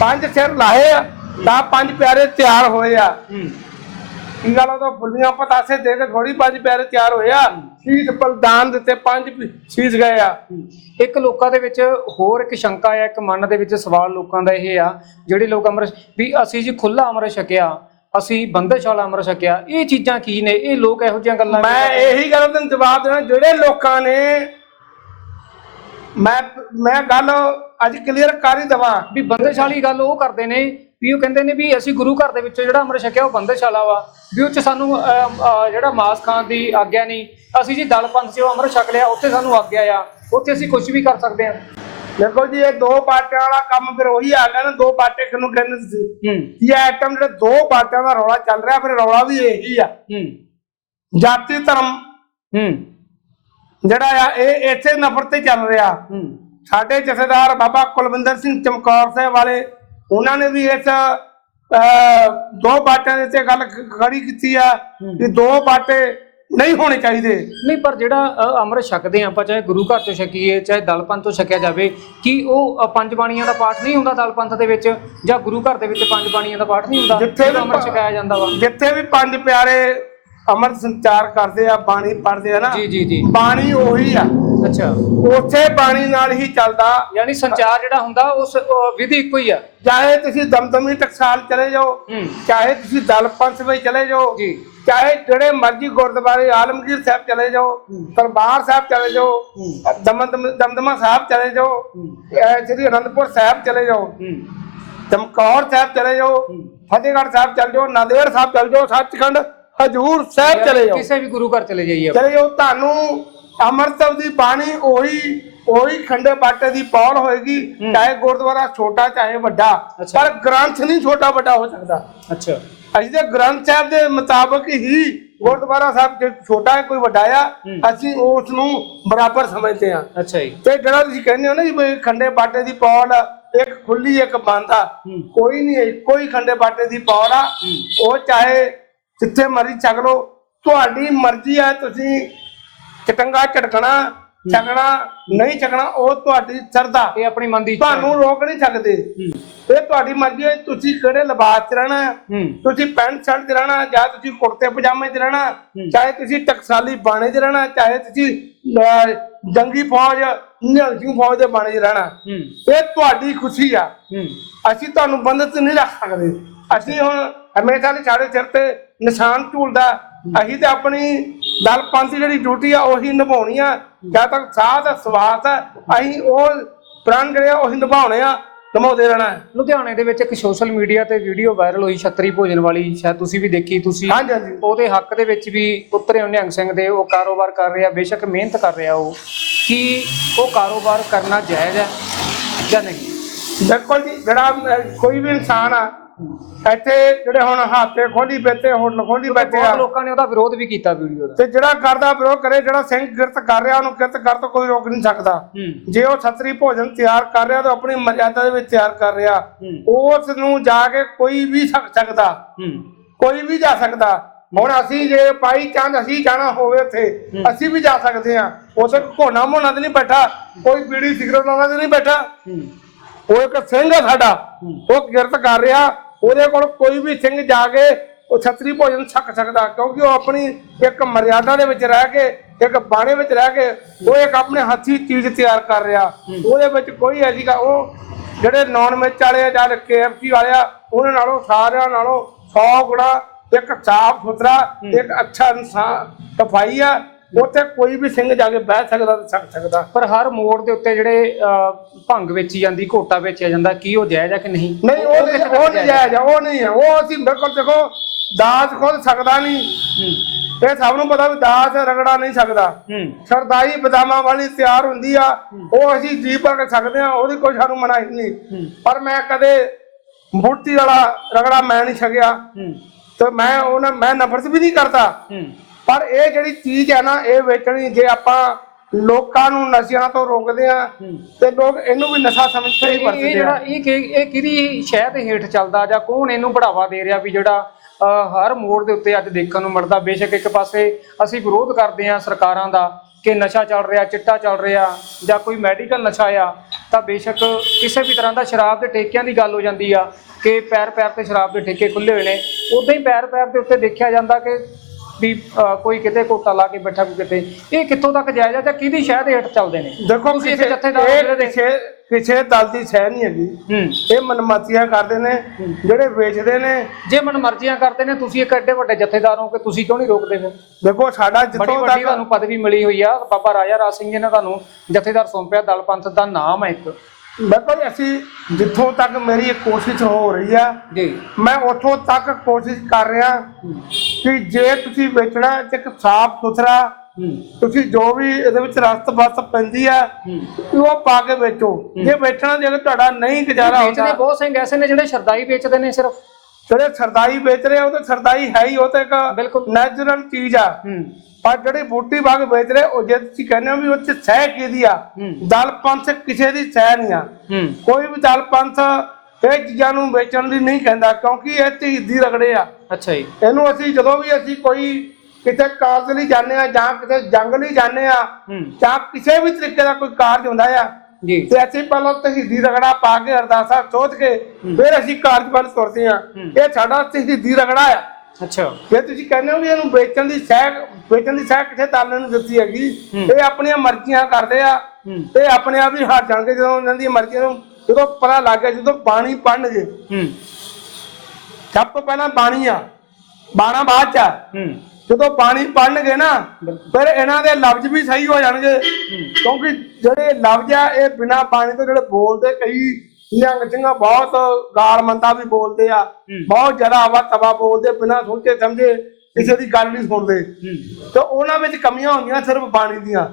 ਪੰਜ ਸਿਰ ਲਾਏ ਆ ਤਾਂ ਪੰਜ ਪਿਆਰੇ ਤਿਆਰ ਹੋਏ ਆ। ਕੀ ਗੱਲ ਉਹ ਤਾਂ ਫੁੱਲੀਆਂ ਪਤਾਸੇ ਦੇ ਕੇ ਥੋੜੀ ਪੰਜ ਪਿਆਰੇ ਤਿਆਰ ਹੋਏ ਆ। ਸ਼ੀਸ਼ ਬਲਦਾਨ ਦਿੱਤੇ ਪੰਜ ਸ਼ੀਸ਼ ਗਏ ਆ। ਇੱਕ ਲੋਕਾਂ ਦੇ ਵਿੱਚ ਹੋਰ ਇੱਕ ਸ਼ੰਕਾ ਹੈ ਇੱਕ ਮਨ ਦੇ ਵਿੱਚ ਸਵਾਲ ਲੋਕਾਂ ਦਾ ਇਹ ਆ ਜਿਹੜੇ ਲੋਕ ਅੰਮ੍ਰਿਤ ਵੀ ਅਸੀਂ ਜੀ ਖੁੱਲਾ ਅੰਮ੍ਰਿਤ ਛਕਿਆ ਅਸੀਂ ਬੰਦਸ਼ ਵਾਲਾ ਅੰਮ੍ਰਿਤ ਛਕਿਆ ਇਹ ਚੀਜ਼ਾਂ ਕੀ ਨੇ? ਇਹ ਲੋਕ ਇਹੋ ਜਿਹੀਆਂ ਗੱਲਾਂ ਮੈਂ ਇਹੀ ਗੱਲ ਤੈਨੂੰ ਜਵਾਬ ਦੇਣਾ ਜਿਹੜੇ ਲੋਕਾਂ ਨੇ ਮੈਂ ਮੈਂ ਗੱਲ ਅੱਜ ਕਲੀਅਰ ਕਰ ਹੀ ਦਵਾਂ। ਵੀ ਬੰਦਸ਼ ਵਾਲੀ ਗੱਲ ਉਹ ਕਰਦੇ ਨੇ ਵੀ ਉਹ ਕਹਿੰਦੇ ਨੇ ਵੀ ਅਸੀਂ ਗੁਰੂ ਘਰ ਦੇ ਵਿੱਚ ਜਿਹੜਾ ਅੰਮ੍ਰਿਤ ਛਕਿਆ ਉਹ ਬੰਦਸ਼ ਵਾਲਾ ਵਾ ਵੀ ਉਹ ਚ ਸਾਨੂੰ ਜਿਹੜਾ ਮਾਸ ਖਾਣ ਦੀ ਆਗਿਆ ਨਹੀਂ। ਅਸੀਂ ਜੀ ਦਲ ਪੰਥ ਚੋਂ ਅੰਮ੍ਰਿਤ ਛਕ ਲਿਆ ਉੱਥੇ ਸਾਨੂੰ ਆਗਿਆ ਆ। ਉੱਥੇ ਅਸੀਂ ਕੁਝ ਵੀ ਕਰ ਸਕਦੇ ਹਾਂ। ਦੇਖੋ ਜੀ ਇਹ ਦੋ ਬਾਟਿਆਂ ਵਾਲਾ ਕੰਮ ਫਿਰ ਉਹੀ ਆ ਗਿਆ ਨਾ ਦੋ ਬਾਟੇ ਕਿਹਨੂੰ ਕਹਿੰਦੇ ਸੀ। ਹੂੰ। ਇਹ ਆਈਟਮ ਜਿਹੜੇ ਦੋ ਬਾਟਿਆਂ ਦਾ ਰੌਲਾ ਚੱਲ ਰਿਹਾ ਫਿਰ ਰੌਲਾ ਵੀ ਇਹੀ ਆ। ਹੂੰ। ਜਾਤੀ ਧਰਮ ਹੂੰ। ਜਿਹੜਾ ਆ ਇਹ ਇੱਥੇ ਨਫ਼ਰਤ ਤੇ ਚੱਲ ਰਿਹਾ। ਹੂੰ। ਸਾਡੇ ਜਥੇਦਾਰ ਬਾਬਾ ਕੁਲਵਿੰਦਰ ਸਿੰਘ ਚਮਕੌਰ ਸਾਹਿਬ ਵਾਲੇ ਉਹਨਾਂ ਨੇ ਵੀ ਇਸ ਦੋ ਬਾਟਿਆਂ ਦੇ ਉੱਤੇ ਗੱਲ ਖੜੀ ਕੀਤੀ ਆ ਕਿ ਦੋ ਬਾਟੇ ਨਹੀਂ ਹੋਣੇ ਚਾਹੀਦੇ। ਨਹੀਂ ਪਰ ਜਿਹੜਾ ਅੰਮ੍ਰਿਤ ਛਕਦੇ ਆ ਆਪਾਂ ਚਾਹੇ ਗੁਰੂ ਘਰ ਤੋਂ ਛਕੀਏ ਚਾਹੇ ਦਲ ਪੰਥ ਤੋਂ ਛਕਿਆ ਜਾਵੇ ਕੀ ਉਹ ਪੰਜ ਬਾਣੀਆਂ ਦਾ ਪਾਠ ਨਹੀਂ ਹੁੰਦਾ ਦਲ ਪੰਥ ਦੇ ਵਿੱਚ? ਜਾਂ ਗੁਰੂ ਘਰ ਦੇ ਵਿੱਚ ਪੰਜ ਬਾਣੀਆਂ ਦਾ ਪਾਠ ਨਹੀਂ ਹੁੰਦਾ ਜਿੱਥੇ ਵੀ ਅੰਮ੍ਰਿਤ ਛਕਾਇਆ ਜਾਂਦਾ ਵਾ? ਜਿੱਥੇ ਵੀ ਪੰਜ ਪਿਆਰੇ ਅੰਮ੍ਰਿਤ ਸੰਚਾਰ ਕਰਦੇ ਆ ਬਾਣੀ ਪੜ੍ਹਦੇ ਆ ਨਾ ਜੀ ਜੀ ਜੀ। ਬਾਣੀ ਉਹੀ ਆ। ਅੱਛਾ। ਉਸੇ ਬਾਣੀ ਨਾਲ ਹੀ ਚੱਲਦਾ। ਯਾਨੀ ਸੰਚਾਰ ਜਿਹੜਾ ਹੁੰਦਾ ਉਸ ਵਿਧੀ ਇੱਕੋ ਹੀ ਆ। ਚਾਹੇ ਤੁਸੀਂ ਦਮਦਮੀ ਟਕਸਾਲ ਚਲੇ ਜਾਓ ਚਾਹੇ ਤੁਸੀਂ ਦਲ ਪੰਥ ਵਿੱਚ ਚਲੇ ਜਾਓ ਜੀ। ਚਾਹੇ ਜਿਹੜੇ ਮਰਜ਼ੀ ਗੁਰਦੁਆਰੇ ਆਲਮਗੀਰ ਸਾਹਿਬ ਚਲੇ ਜਾਓ ਦਰਬਾਰ ਸਾਹਿਬ ਚਲੇ ਜਾਓ ਦਮਦਮ ਦਮਦਮਾ ਸਾਹਿਬ ਚਲੇ ਜਾਓ ਸ੍ਰੀ ਅਨੰਦਪੁਰ ਸਾਹਿਬ ਚਲੇ ਜਾਓ ਚਮਕੌਰ ਸਾਹਿਬ ਚਲੇ ਜਾਓ ਫਤਿਹਗੜ੍ਹ ਸਾਹਿਬ ਚਲੇ ਜਾਓ ਨਾਂਦੇੜ ਸਾਹਿਬ ਚਲੇ ਜਾਓ ਸੱਚਖੰਡ ਹਜੂਰ ਸਾਹਿਬ ਚਲੇ ਜਾਓ ਕਿਸੇ ਵੀ ਗੁਰੂ ਘਰ ਚਲੇ ਜਾਈਏ। ਚਲੇ ਜਾਓ ਤੁਹਾਨੂੰ ਅੰਮ੍ਰਿਤਸਰ ਦੀ ਬਾਣੀ ਉਹੀ ਉਹੀ ਖੰਡੇ ਬਾਟੇ ਦੀ ਪੌਲ ਹੋਏਗੀ ਚਾਹੇ ਗੁਰਦੁਆਰਾ ਛੋਟਾ ਚਾਹੇ ਵੱਡਾ। ਪਰ ਗ੍ਰੰਥ ਨਹੀਂ ਛੋਟਾ ਵੱਡਾ ਹੋ ਸਕਦਾ ਅੱਛਾ ਅਸੀਂ ਤੇ ਗ੍ਰੰਥ ਸਾਹਿਬ ਦੇ ਮੁਤਾਬਕ ਹੀ ਗੁਰਦੁਆਰਾ ਸਾਹਿਬ ਜੇ ਛੋਟਾ ਹੈ ਕੋਈ ਵੱਡਾ ਆ। ਅਸੀਂ ਉਸ ਨੂੰ ਬਰਾਬਰ ਸਮਝਦੇ ਹਾਂ ਅੱਛਾ ਜੀ ਤੇ ਜਿਹੜਾ ਤੁਸੀਂ ਕਹਿੰਦੇ ਹੋ ਨਾ ਜੀ ਖੰਡੇ ਬਾਟੇ ਦੀ ਪੌੜ ਇੱਕ ਖੁੱਲੀ ਇੱਕ ਬੰਦ ਆ। ਕੋਈ ਨਹੀਂ ਇੱਕੋ ਹੀ ਖੰਡੇ ਬਾਟੇ ਦੀ ਪੌੜ ਆ ਉਹ ਚਾਹੇ ਜਿੱਥੇ ਮਰਜ਼ੀ ਛਕ ਲਓ। ਤੁਹਾਡੀ ਮਰਜ਼ੀ ਆ ਤੁਸੀਂ ਚਟੰਗਾ ਝਟਕਣਾ ਛਕਣਾ ਨਹੀਂ ਛਕਣਾ ਉਹ ਤੁਹਾਡੀ ਸਰਦਾ। ਇਹ ਆਪਣੀ ਮਨ ਦੀ ਇੱਛਾ ਹੈ। ਤੁਹਾਨੂੰ ਰੋਕ ਨਹੀਂ ਸਕਦੇ। ਇਹ ਤੁਹਾਡੀ ਮਰਜ਼ੀ ਹੈ ਤੁਸੀਂ ਕਿਹੜੇ ਲਿਬਾਸ 'ਚ ਰਹਿਣਾ? ਹੈ। ਹੂੰ ਤੁਸੀਂ ਪੈਂਟ ਸ਼ਰਟ 'ਚ ਰਹਿਣਾ ਜਾਂ ਤੁਸੀਂ ਕੁੜਤੇ ਪਜਾਮੇ 'ਚ ਰਹਿਣਾ ਚਾਹੇ ਤੁਸੀਂ ਟਕਸਾਲੀ ਬਾਣੇ 'ਚ ਰਹਿਣਾ ਚਾਹੇ ਤੁਸੀਂ ਅਹ, ਜੰਗੀ ਫੌਜ ਨਿਹੰਗ ਸਿੰਘ ਫੌਜ ਦੇ ਬਾਣੇ 'ਚ ਰਹਿਣਾ। ਹੂੰ। ਇਹ ਤੁਹਾਡੀ ਖੁਸ਼ੀ ਆ। ਹੂੰ। ਅਸੀਂ ਤੁਹਾਨੂੰ ਬੰਦਤ ਨਹੀਂ ਰੱਖ ਸਕਦੇ। ਅਸੀਂ ਹੁਣ ਹਮੇਸ਼ਾ ਲਈ ਸਾਡੇ ਸਿਰ ਤੇ ਨਿਸ਼ਾਨ ਝੂਲਦਾ ਅਸੀਂ ਤੇ ਆਪਣੀ ਦਲ ਪੰਥ ਦੀ ਜਿਹੜੀ ਡਿਊਟੀ ਆ ਉਹੀ ਨਿਭਾਉਣੀ ਆ। ਜਦ ਤੱਕ ਸਾਹ ਦਾ ਸਵਾਸ ਹੈ ਅਸੀਂ ਉਹ ਪ੍ਰਾਣ ਜਿਹੜੇ ਆ ਉਹੀ ਨਿਭਾਉਣੇ ਆ ਨਿਭਾਉਂਦੇ ਰਹਿਣਾ ਹੈ। ਲੁਧਿਆਣੇ ਦੇ ਵਿੱਚ ਇੱਕ ਸੋਸ਼ਲ ਮੀਡੀਆ ਤੇ ਵੀਡੀਓ ਵਾਇਰਲ ਹੋਈ ਛਤਰੀ ਭੋਜਨ ਵਾਲੀ ਸ਼ਾਇਦ ਤੁਸੀਂ ਵੀ ਦੇਖੀ ਤੁਸੀਂ ਹਾਂਜੀ ਹਾਂਜੀ। ਉਹਦੇ ਹੱਕ ਦੇ ਵਿੱਚ ਵੀ ਉਤਰੇ ਉਹ ਨਿਹੰਗ ਸਿੰਘ ਦੇ ਉਹ ਕਾਰੋਬਾਰ ਕਰ ਰਿਹਾ ਬੇਸ਼ੱਕ ਮਿਹਨਤ ਕਰ ਰਿਹਾ ਉਹ। ਕੀ ਉਹ ਕਾਰੋਬਾਰ ਕਰਨਾ ਜਾਇਜ਼ ਹੈ ਜਾਂ ਨਹੀਂ? ਦੇਖੋ ਜੀ ਜਿਹੜਾ ਕੋਈ ਵੀ ਇਨਸਾਨ ਆ ਇੱਥੇ ਜਿਹੜੇ ਹੁਣ ਹਾਤੇ ਖੋਲੀ ਬੈਠੇ ਹੋਟਲ ਖੋਲੀ ਬੈਠੇ ਆ। ਬਹੁਤ ਲੋਕਾਂ ਨੇ ਉਹਦਾ ਵਿਰੋਧ ਵੀ ਕੀਤਾ ਵੀਡੀਓ ਦਾ। ਤੇ ਜਿਹੜਾ ਕਰਦਾ ਵਿਰੋਧ ਕਰੇ ਜਿਹੜਾ ਸਿੰਘ ਕਿਰਤ ਕਰ ਰਿਹਾ ਉਹਨੂੰ ਕਿਰਤ ਕਰ ਤੋਂ ਕੋਈ ਰੋਕ ਨਹੀਂ ਸਕਦਾ। ਜੇ ਉਹ ਛਤਰੀ ਭੋਜਨ ਤਿਆਰ ਕਰ ਰਿਹਾ ਤਾਂ ਆਪਣੀ ਮਰਿਆਦਾ ਦੇ ਵਿੱਚ ਤਿਆਰ ਕਰ ਰਿਹਾ ਉਸ ਨੂੰ ਜਾ ਕੇ ਕੋਈ ਵੀ ਸਕ ਸਕਦਾ। ਕੋਈ ਵੀ ਜਾ ਸਕਦਾ। ਹੁਣ ਅਸੀਂ ਜੇ ਪਾਈ ਚੰਦ ਅਸੀਂ ਜਾਣਾ ਹੋਵੇ ਉੱਥੇ ਅਸੀਂ ਵੀ ਜਾ ਸਕਦੇ ਹਾਂ। ਉੱਥੇ ਘੋਣਾ ਮੋਣਾ ਤੇ ਨਹੀਂ ਬੈਠਾ ਕੋਈ ਬੀੜੀ ਸਿਗਰਟ ਲਾਉਣਾ ਤੇ ਨਹੀਂ ਬੈਠਾ। ਉਹ ਇੱਕ ਸਿੰਘ ਆ ਸਾਡਾ ਉਹ ਕਿਰਤ ਕਰ ਰਿਹਾ ਉਹਦੇ ਕੋਲ ਕੋਈ ਵੀ ਸਿੰਘ ਜਾ ਕੇ ਉਹ ਛਤਰੀ ਭੋਜਨ ਛਕ ਸਕਦਾ ਕਿਉਂਕਿ ਉਹ ਆਪਣੀ ਇੱਕ ਮਰਿਆਦਾ ਦੇ ਵਿੱਚ ਰਹਿ ਕੇ ਇੱਕ ਬਾਣੇ ਵਿੱਚ ਰਹਿ ਕੇ ਉਹ ਇੱਕ ਆਪਣੇ ਹੱਥੀ ਚੀਜ਼ ਤਿਆਰ ਕਰ ਰਿਹਾ। ਉਹਦੇ ਵਿੱਚ ਕੋਈ ਐਸੀ ਗਾ ਉਹ ਜਿਹੜੇ ਨੌਨ ਵਿੱਚ ਵਾਲੇ ਆ ਜਾਂ ਕੇਐਫਸੀ ਵਾਲੇ ਆ ਉਹਨਾਂ ਨਾਲੋਂ ਸਾਰਿਆਂ ਨਾਲੋਂ 100 ਗੁਣਾ ਇੱਕ ਸਾਫ਼ ਸੁਥਰਾ ਇੱਕ ਅੱਛਾ ਇਨਸਾਨ ਸਫ਼ਾਈ ਆ ਉੱਥੇ ਕੋਈ ਵੀ ਸਿੰਘ ਜਾ ਕੇ ਬਹਿ ਸਕਦਾ ਤੇ ਛਕ ਸਕਦਾ। ਪਰ ਹਰ ਮੋੜ ਦੇ ਉੱਤੇ ਜਿਹੜੇ ਅਹ, ਭੰਗ ਵੇਚੀ ਜਾਂਦੀ ਘੋਟਾ ਵੇਚਿਆ ਜਾਂਦਾ ਕੀ ਉਹ ਜਾਇਜ਼ ਹੈ ਕਿ ਨਹੀਂ? ਨਹੀਂ ਉਹ ਨਹੀਂ ਉਹ ਨਹੀਂ ਜਾਇਜ਼ ਆ, ਉਹ ਨਹੀਂ ਹੈ ਉਹ ਅਸੀਂ ਬਿਲਕੁਲ ਦੇਖੋ ਦਾਜ ਖੁਦ ਸਕਦਾ ਨਹੀਂ। ਹੂੰ। ਇਹ ਸਭ ਨੂੰ ਪਤਾ ਵੀ ਦਾਸ ਰਗੜਾ ਨਹੀਂ ਸਕਦਾ। ਹੂੰ। ਸਰਦਾਈ ਬਦਾਮਾਂ ਵਾਲੀ ਤਿਆਰ ਹੁੰਦੀ ਆ। ਉਹ ਅਸੀਂ ਜੀ ਭਰ ਕੇ ਸਕਦੇ ਆ ਉਹਦੀ ਕੋਈ ਸਾਨੂੰ ਮਨਾਹੀ ਨਹੀਂ। ਹੂੰ। ਪਰ ਮੈਂ ਕਦੇ ਮੂਰਤੀ ਵਾਲਾ ਰਗੜਾ ਮੈਂ ਨਹੀਂ ਛਕਿਆ। ਹੂੰ। ਤੇ ਮੈਂ ਉਹਨਾਂ ਮੈਂ ਨਫ਼ਰਤ ਵੀ ਨਹੀਂ ਕਰਦਾ ਹੂੰ। ਪਰ ਇਹ ਜਿਹੜੀ ਚੀਜ਼ ਹੈ ਨਾ ਇਹ ਵੇਚਣੀ ਜੇ ਆਪਾਂ ਲੋਕਾਂ ਨੂੰ ਨਸ਼ਿਆਂ ਤੋਂ ਰੋਕਦੇ ਆ ਤੇ ਲੋਕ ਇਹਨੂੰ ਵੀ ਨਸ਼ਾ ਸਮਝ ਕੇ ਹੀ ਇਹ ਵਰਤਦੇ ਜਿਹੜਾ ਆ ਇਹ ਕਿ- ਇਹ ਕਿਹਦੀ ਸ਼ਹਿ ਦੇ ਹੇਠ ਚੱਲਦਾ ਜਾਂ ਕੌਣ ਇਹਨੂੰ ਬੜਾਵਾ ਦੇ ਰਿਹਾ ਵੀ ਜਿਹੜਾ ਹਰ ਮੋੜ ਦੇ ਉੱਤੇ ਅੱਜ ਦੇਖਣ ਨੂੰ ਮਿਲਦਾ? ਬੇਸ਼ੱਕ ਇੱਕ ਪਾਸੇ ਅਸੀਂ ਵਿਰੋਧ ਕਰਦੇ ਹਾਂ ਸਰਕਾਰਾਂ ਦਾ ਕਿ ਨਸ਼ਾ ਚੱਲ ਰਿਹਾ ਚਿੱਟਾ ਚੱਲ ਰਿਹਾ ਜਾਂ ਕੋਈ ਮੈਡੀਕਲ ਨਸ਼ਾ ਆ ਤਾਂ ਬੇਸ਼ੱਕ ਕਿਸੇ ਵੀ ਤਰ੍ਹਾਂ ਦਾ ਸ਼ਰਾਬ ਦੇ ਠੇਕਿਆਂ ਦੀ ਗੱਲ ਹੋ ਜਾਂਦੀ ਆ ਕਿ ਪੈਰ ਪੈਰ ਤੇ ਸ਼ਰਾਬ ਦੇ ਠੇਕੇ ਖੁੱਲੇ ਹੋਏ ਨੇ। ਉਦਾਂ ਹੀ ਪੈਰ ਪੈਰ ਦੇ ਉੱਤੇ ਦੇਖਿਆ ਜਾਂਦਾ ਕਿ ਵੀ ਕੋਈ ਕਿਤੇ ਕੋਟਾ ਲਾ ਕੇ ਬੈਠਾ ਕੋਈ ਕਿਤੇ। ਇਹ ਕਿੱਥੋਂ ਤੱਕ ਜਾਇਜ਼ ਜਾਂ ਕਿਹਦੀ ਸ਼ਹਿ ਦੇ ਹੇਠ ਚੱਲਦੇ ਨੇ? ਦੇਖੋ ਕਿਸੇ ਜਥੇਦਾਰ ਜਿਹੜੇ ਕਿਸੇ ਕਿਸੇ ਦਲ ਦੀ ਸਹਿ ਨਹੀਂ ਹੈਗੀ। ਹੂੰ। ਇਹ ਮਨਮਾਤੀਆਂ ਕਰਦੇ ਨੇ ਜਿਹੜੇ ਵੇਚਦੇ ਨੇ। ਜੇ ਮਨ ਮਰਜ਼ੀਆਂ ਕਰਦੇ ਨੇ ਤੁਸੀਂ ਇੱਕ ਐਡੇ ਵੱਡੇ ਜਥੇਦਾਰ ਹੋ ਕਿ ਤੁਸੀਂ ਕਿਉਂ ਨਹੀਂ ਰੋਕਦੇ ਫਿਰ ਦੇਖੋ ਸਾਡਾ ਜਿੱਥੋਂ ਤੱਕ ਤੁਹਾਨੂੰ ਪਦਵੀ ਮਿਲੀ ਹੋਈ ਆ। ਬਾਬਾ ਰਾਜਾ ਰਾਜ ਸਿੰਘ ਜੀ ਨੇ ਤੁਹਾਨੂੰ ਜਥੇਦਾਰ ਸੌਂਪਿਆ ਦਲ ਪੰਥ ਦਾ ਨਾਮ ਹੈ ਇੱਕ। ਜੀ ਅਸੀਂ ਜਿੱਥੋਂ ਤੱਕ ਮੇਰੀ ਇਹ ਕੋਸ਼ਿਸ਼ ਹੋ ਰਹੀ ਆ ਜੀ। ਮੈਂ ਉੱਥੋਂ ਤੱਕ ਕੋਸ਼ਿਸ਼ ਕਰ ਰਿਹਾ ਕਿ ਜੇ ਤੁਸੀਂ ਵੇਚਣਾ ਤੇ ਇੱਕ ਸਾਫ਼ ਸੁਥਰਾ ਤੁਸੀਂ ਜੋ ਵੀ ਇਹਦੇ ਵਿੱਚ ਰਸਤ ਬਸਤ ਪੈਂਦੀ ਆ ਉਹ ਪਾ ਕੇ ਵੇਚੋ। ਜੇ ਵੇਚਣਾ ਜੇ ਤੁਹਾਡਾ ਨਹੀਂ ਗੁਜ਼ਾਰਾ ਹੁੰਦਾ। ਬਹੁਤ ਸਿੰਘ ਐਸੇ ਨੇ ਜਿਹੜੇ ਸ਼ਰਦਾਈ ਵੇਚਦੇ ਨੇ ਸਿਰਫ। ਜਿਹੜੇ ਸਰਦਾਈ ਵੇਚ ਰਹੇ ਉਹ ਤਾਂ ਸਰਦਾਈ ਹੈ ਹੀ ਉਹ ਤਾਂ ਇੱਕ। ਨੈਚੁਰਲ ਚੀਜ਼ ਆ। ਪਰ ਜਿਹੜੇ ਬੂਟੀ ਬਾਗ ਵੇਚ ਰਹੇ ਉਹ ਜੇ ਤੁਸੀਂ ਕਹਿੰਦੇ ਹੋ ਵੀ ਉਹ ਚ ਸਹਿ ਕਿਹਦੀ ਆ। ਦਲ ਪੰਥ ਕਿਸੇ ਦੀ ਸਹਿ ਨਹੀਂ ਆ। ਕੋਈ ਵੀ ਦਲ ਪੰਥ ਇਹ ਚੀਜ਼ਾਂ ਨੂੰ ਵੇਚਣ ਦੀ ਨਹੀਂ ਕਹਿੰਦਾ ਕਿਉਂਕਿ ਇਹ ਧੀਦੀ ਰਗੜੇ ਆ। ਅੱਛਾ ਜੀ। ਇਹਨੂੰ ਅਸੀਂ ਜਦੋਂ ਵੀ ਅਸੀਂ ਕੋਈ ਕਿਤੇ ਕਾਰਜ ਲਈ ਜਾਂਦੇ ਆ ਜਾਂ ਕਿਤੇ ਜੰਗ ਲਈ ਜਾਂਦੇ ਆ ਜਾਂ ਕਿਸੇ ਵੀ ਤਰੀਕੇ ਦਾ ਕੋਈ ਕਾਰਜ ਹੁੰਦਾ ਆ ਜੀ। ਤੇ ਅਸੀਂ ਪਹਿਲਾਂ ਤਹੀਦੀ ਰਗੜਾ ਪਾ ਕੇ ਅਰਦਾਸਾ ਸੋਚ ਕੇ ਫਿਰ ਅਸੀਂ ਕਾਰਜ ਵੱਲ ਤੁਰਦੇ ਆ। ਇਹ ਸਾਡਾ ਤਹੀਦੀ ਰਗੜਾ ਆ। ਅੱਛਾ। ਜੇ ਤੁਸੀਂ ਕਹਿੰਦੇ ਹੋ ਵੀ ਇਹਨੂੰ ਵੇਚਣ ਦੀ ਸਹਿ ਵੇਚਣ ਦੀ ਸਹਿ ਕਿਸੇ ਤਾਲੇ ਨੂੰ ਦਿੱਤੀ ਹੈਗੀ। ਇਹ ਆਪਣੀਆਂ ਮਰਜ਼ੀਆਂ ਕਰਦੇ ਆ। ਤੇ ਆਪਣੇ ਆਪ ਹੀ ਹਟ ਜਾਣਗੇ ਜਦੋਂ ਇਹਨਾਂ ਦੀ ਮਰਜ਼ੀ ਨੂੰ ਜਦੋਂ ਪਤਾ ਲੱਗ ਗਿਆ ਜਦੋਂ ਬਾਣੀ ਪੜਨਗੇ ਹੂੰ। ਸਭ ਤੋਂ ਪਹਿਲਾਂ ਬਾਣੀ ਆ। ਬਾਣਾ ਬਾਅਦ ਚ ਆ। ਹੂੰ। ਜਦੋਂ ਬਾਣੀ ਪੜਨਗੇ ਨਾ। ਫਿਰ ਇਹਨਾਂ ਦੇ ਲਫ਼ਜ਼ ਵੀ ਸਹੀ ਹੋ ਜਾਣਗੇ। ਕਿਉਂਕਿ ਜਿਹੜੇ ਲਫ਼ਜ਼ ਆ ਇਹ ਬਿਨਾ ਬਾਣੀ ਤੋਂ ਜਿਹੜੇ ਬੋਲਦੇ ਕਈ ਨਿਹੰਗ ਸਿੰਘਾਂ ਬਹੁਤ ਗਾਲ ਮੰਦਾ ਵੀ ਬੋਲਦੇ ਆ। ਬਹੁਤ ਜ਼ਿਆਦਾ ਆਵਾ ਤਵਾ ਬੋਲਦੇ ਬਿਨਾ ਸੋਚੇ ਸਮਝੇ ਕਿਸੇ ਦੀ ਗੱਲ ਨਹੀਂ ਸੁਣਦੇ। ਤੇ ਉਹਨਾਂ ਵਿੱਚ ਕਮੀਆਂ ਹੁੰਦੀਆਂ ਸਿਰਫ ਬਾਣੀ ਦੀਆਂ।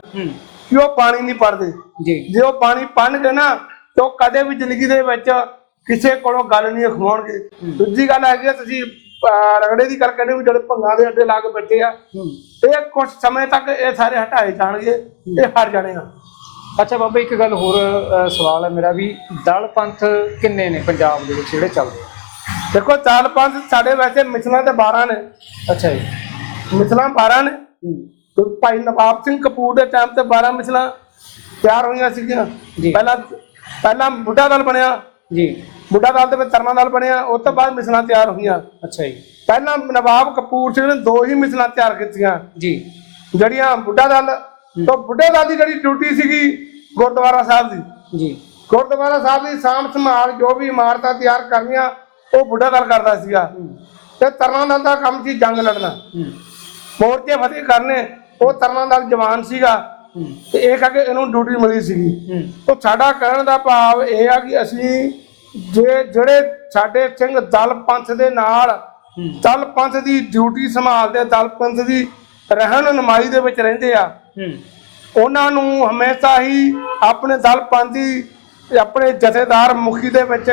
ਕਿ ਉਹ ਬਾਣੀ ਨਹੀਂ ਪੜ੍ਹਦੇ। ਜੀ। ਉਹ ਬਾਣੀ ਪੜ੍ਹਨਗੇ ਨਾ ਤੇ ਕਦੇ ਵੀ ਜ਼ਿੰਦਗੀ ਦੇ ਵਿੱਚ ਕਿਸੇ ਕੋਲੋਂ ਗੱਲ ਨਹੀਂ ਅਖਵਾਉਣਗੇ। ਦੂਜੀ ਗੱਲ ਹੈਗੀ ਤੁਸੀਂ ਰਗੜੇ ਦੀ ਗੱਲ ਕਹਿੰਦੇ ਵੀ ਜਿਹੜੇ ਭੰਗਾਂ ਦੇ ਅੱਡੇ ਲਾ ਕੇ ਬੈਠੇ ਆ ਇਹ ਕੁਝ ਸਮੇਂ ਤੱਕ ਇਹ ਸਾਰੇ ਹਟਾਏ ਜਾਣਗੇ ਇਹ ਹਟ ਜਾਣੇ ਆ। ਅੱਛਾ ਬਾਬਾ ਇੱਕ ਗੱਲ ਹੋਰ ਅ, ਸਵਾਲ ਹੈ ਮੇਰਾ ਵੀ ਦਲ ਪੰਥ ਕਿੰਨੇ ਨੇ ਪੰਜਾਬ ਦੇ ਵਿੱਚ ਜਿਹੜੇ ਚੱਲਦੇ ਆ? ਦੇਖੋ ਚਾਲ ਪੰਜ ਸਾਡੇ ਵੈਸੇ ਮਿਸਲਾਂ ਤੇ 12 ਨੇ। ਅੱਛਾ ਜੀ। ਮਿਸਲਾਂ 12 ਨੇ। ਤੇ ਭਾਈ ਨਵਾਬ ਸਿੰਘ ਕਪੂਰ ਦੇ ਟਾਈਮ ਤੇ 12 ਮਿਸਲਾਂ ਤਿਆਰ ਹੋਈਆਂ ਸੀਗੀਆਂ। ਜੀ। ਪਹਿਲਾਂ ਪਹਿਲਾਂ ਬੁੱਢਾ ਦਲ ਬਣਿਆ। ਜੀ। ਬੁੱਢਾ ਦਲ ਦੇ ਵਿੱਚ ਤਰਨਾ ਦਲ ਬਣਿਆ ਉਸ ਤੋਂ ਬਾਅਦ ਮਿਸਲਾਂ ਤਿਆਰ ਹੋਈਆਂ। ਅੱਛਾ ਜੀ। ਪਹਿਲਾਂ ਨਵਾਬ ਕਪੂਰ ਸਿੰਘ ਨੇ ਦੋ ਹੀ ਮਿਸਲਾਂ ਤਿਆਰ ਕੀਤੀਆਂ। ਜੀ। ਜਿਹੜੀਆਂ ਬੁੱਢਾ ਦਲ ਤੋਂ ਬੁੱਢੇ ਦਲ ਦੀ ਜਿਹੜੀ ਡਿਊਟੀ ਸੀਗੀ ਗੁਰਦੁਆਰਾ ਸਾਹਿਬ ਦੀ। ਜੀ। ਗੁਰਦੁਆਰਾ ਸਾਹਿਬ ਦੀ ਸਾਂਭ ਸੰਭਾਲ ਜੋ ਵੀ ਇਮਾਰਤਾਂ ਤਿਆਰ ਕਰਨੀਆਂ ਉਹ ਬੁੱਢਾ ਦਲ ਕਰਦਾ ਸੀਗਾ। ਤੇ ਤਰਨਾ ਦਲ ਦਾ ਕੰਮ ਸੀ ਜੰਗ ਲੜਨਾ। ਮੋਰਚੇ ਫਤਿਹ ਕਰਨੇ ਉਹ ਤਰਨਾ ਦਲ ਜਵਾਨ ਸੀਗਾ। ਤੇ ਇਹ ਕਰਕੇ ਇਹਨੂੰ ਡਿਊਟੀ ਮਿਲੀ ਸੀਗੀ। ਤਾਂ ਸਾਡਾ ਕਹਿਣ ਦਾ ਭਾਵ ਇਹ ਆ ਕਿ ਅਸੀਂ ਜੇ ਜਿਹੜੇ ਸਾਡੇ ਸਿੰਘ ਦਲ ਪੰਥ ਦੇ ਨਾਲ ਦਲ ਪੰਥ ਦੀ ਡਿਊਟੀ ਸੰਭਾਲਦੇ ਦਲ ਪੰਥ ਦੀ ਰਹਿਨ ਨਮਾਈ ਦੇ ਵਿੱਚ ਰਹਿੰਦੇ ਆ ਉਹਨਾਂ ਨੂੰ ਹਮੇਸ਼ਾ ਹੀ ਆਪਣੇ ਦਲ ਪੰਥ ਦੀ ਆਪਣੇ ਜਥੇਦਾਰ ਮੁਖੀ ਦੇ ਵਿੱਚ।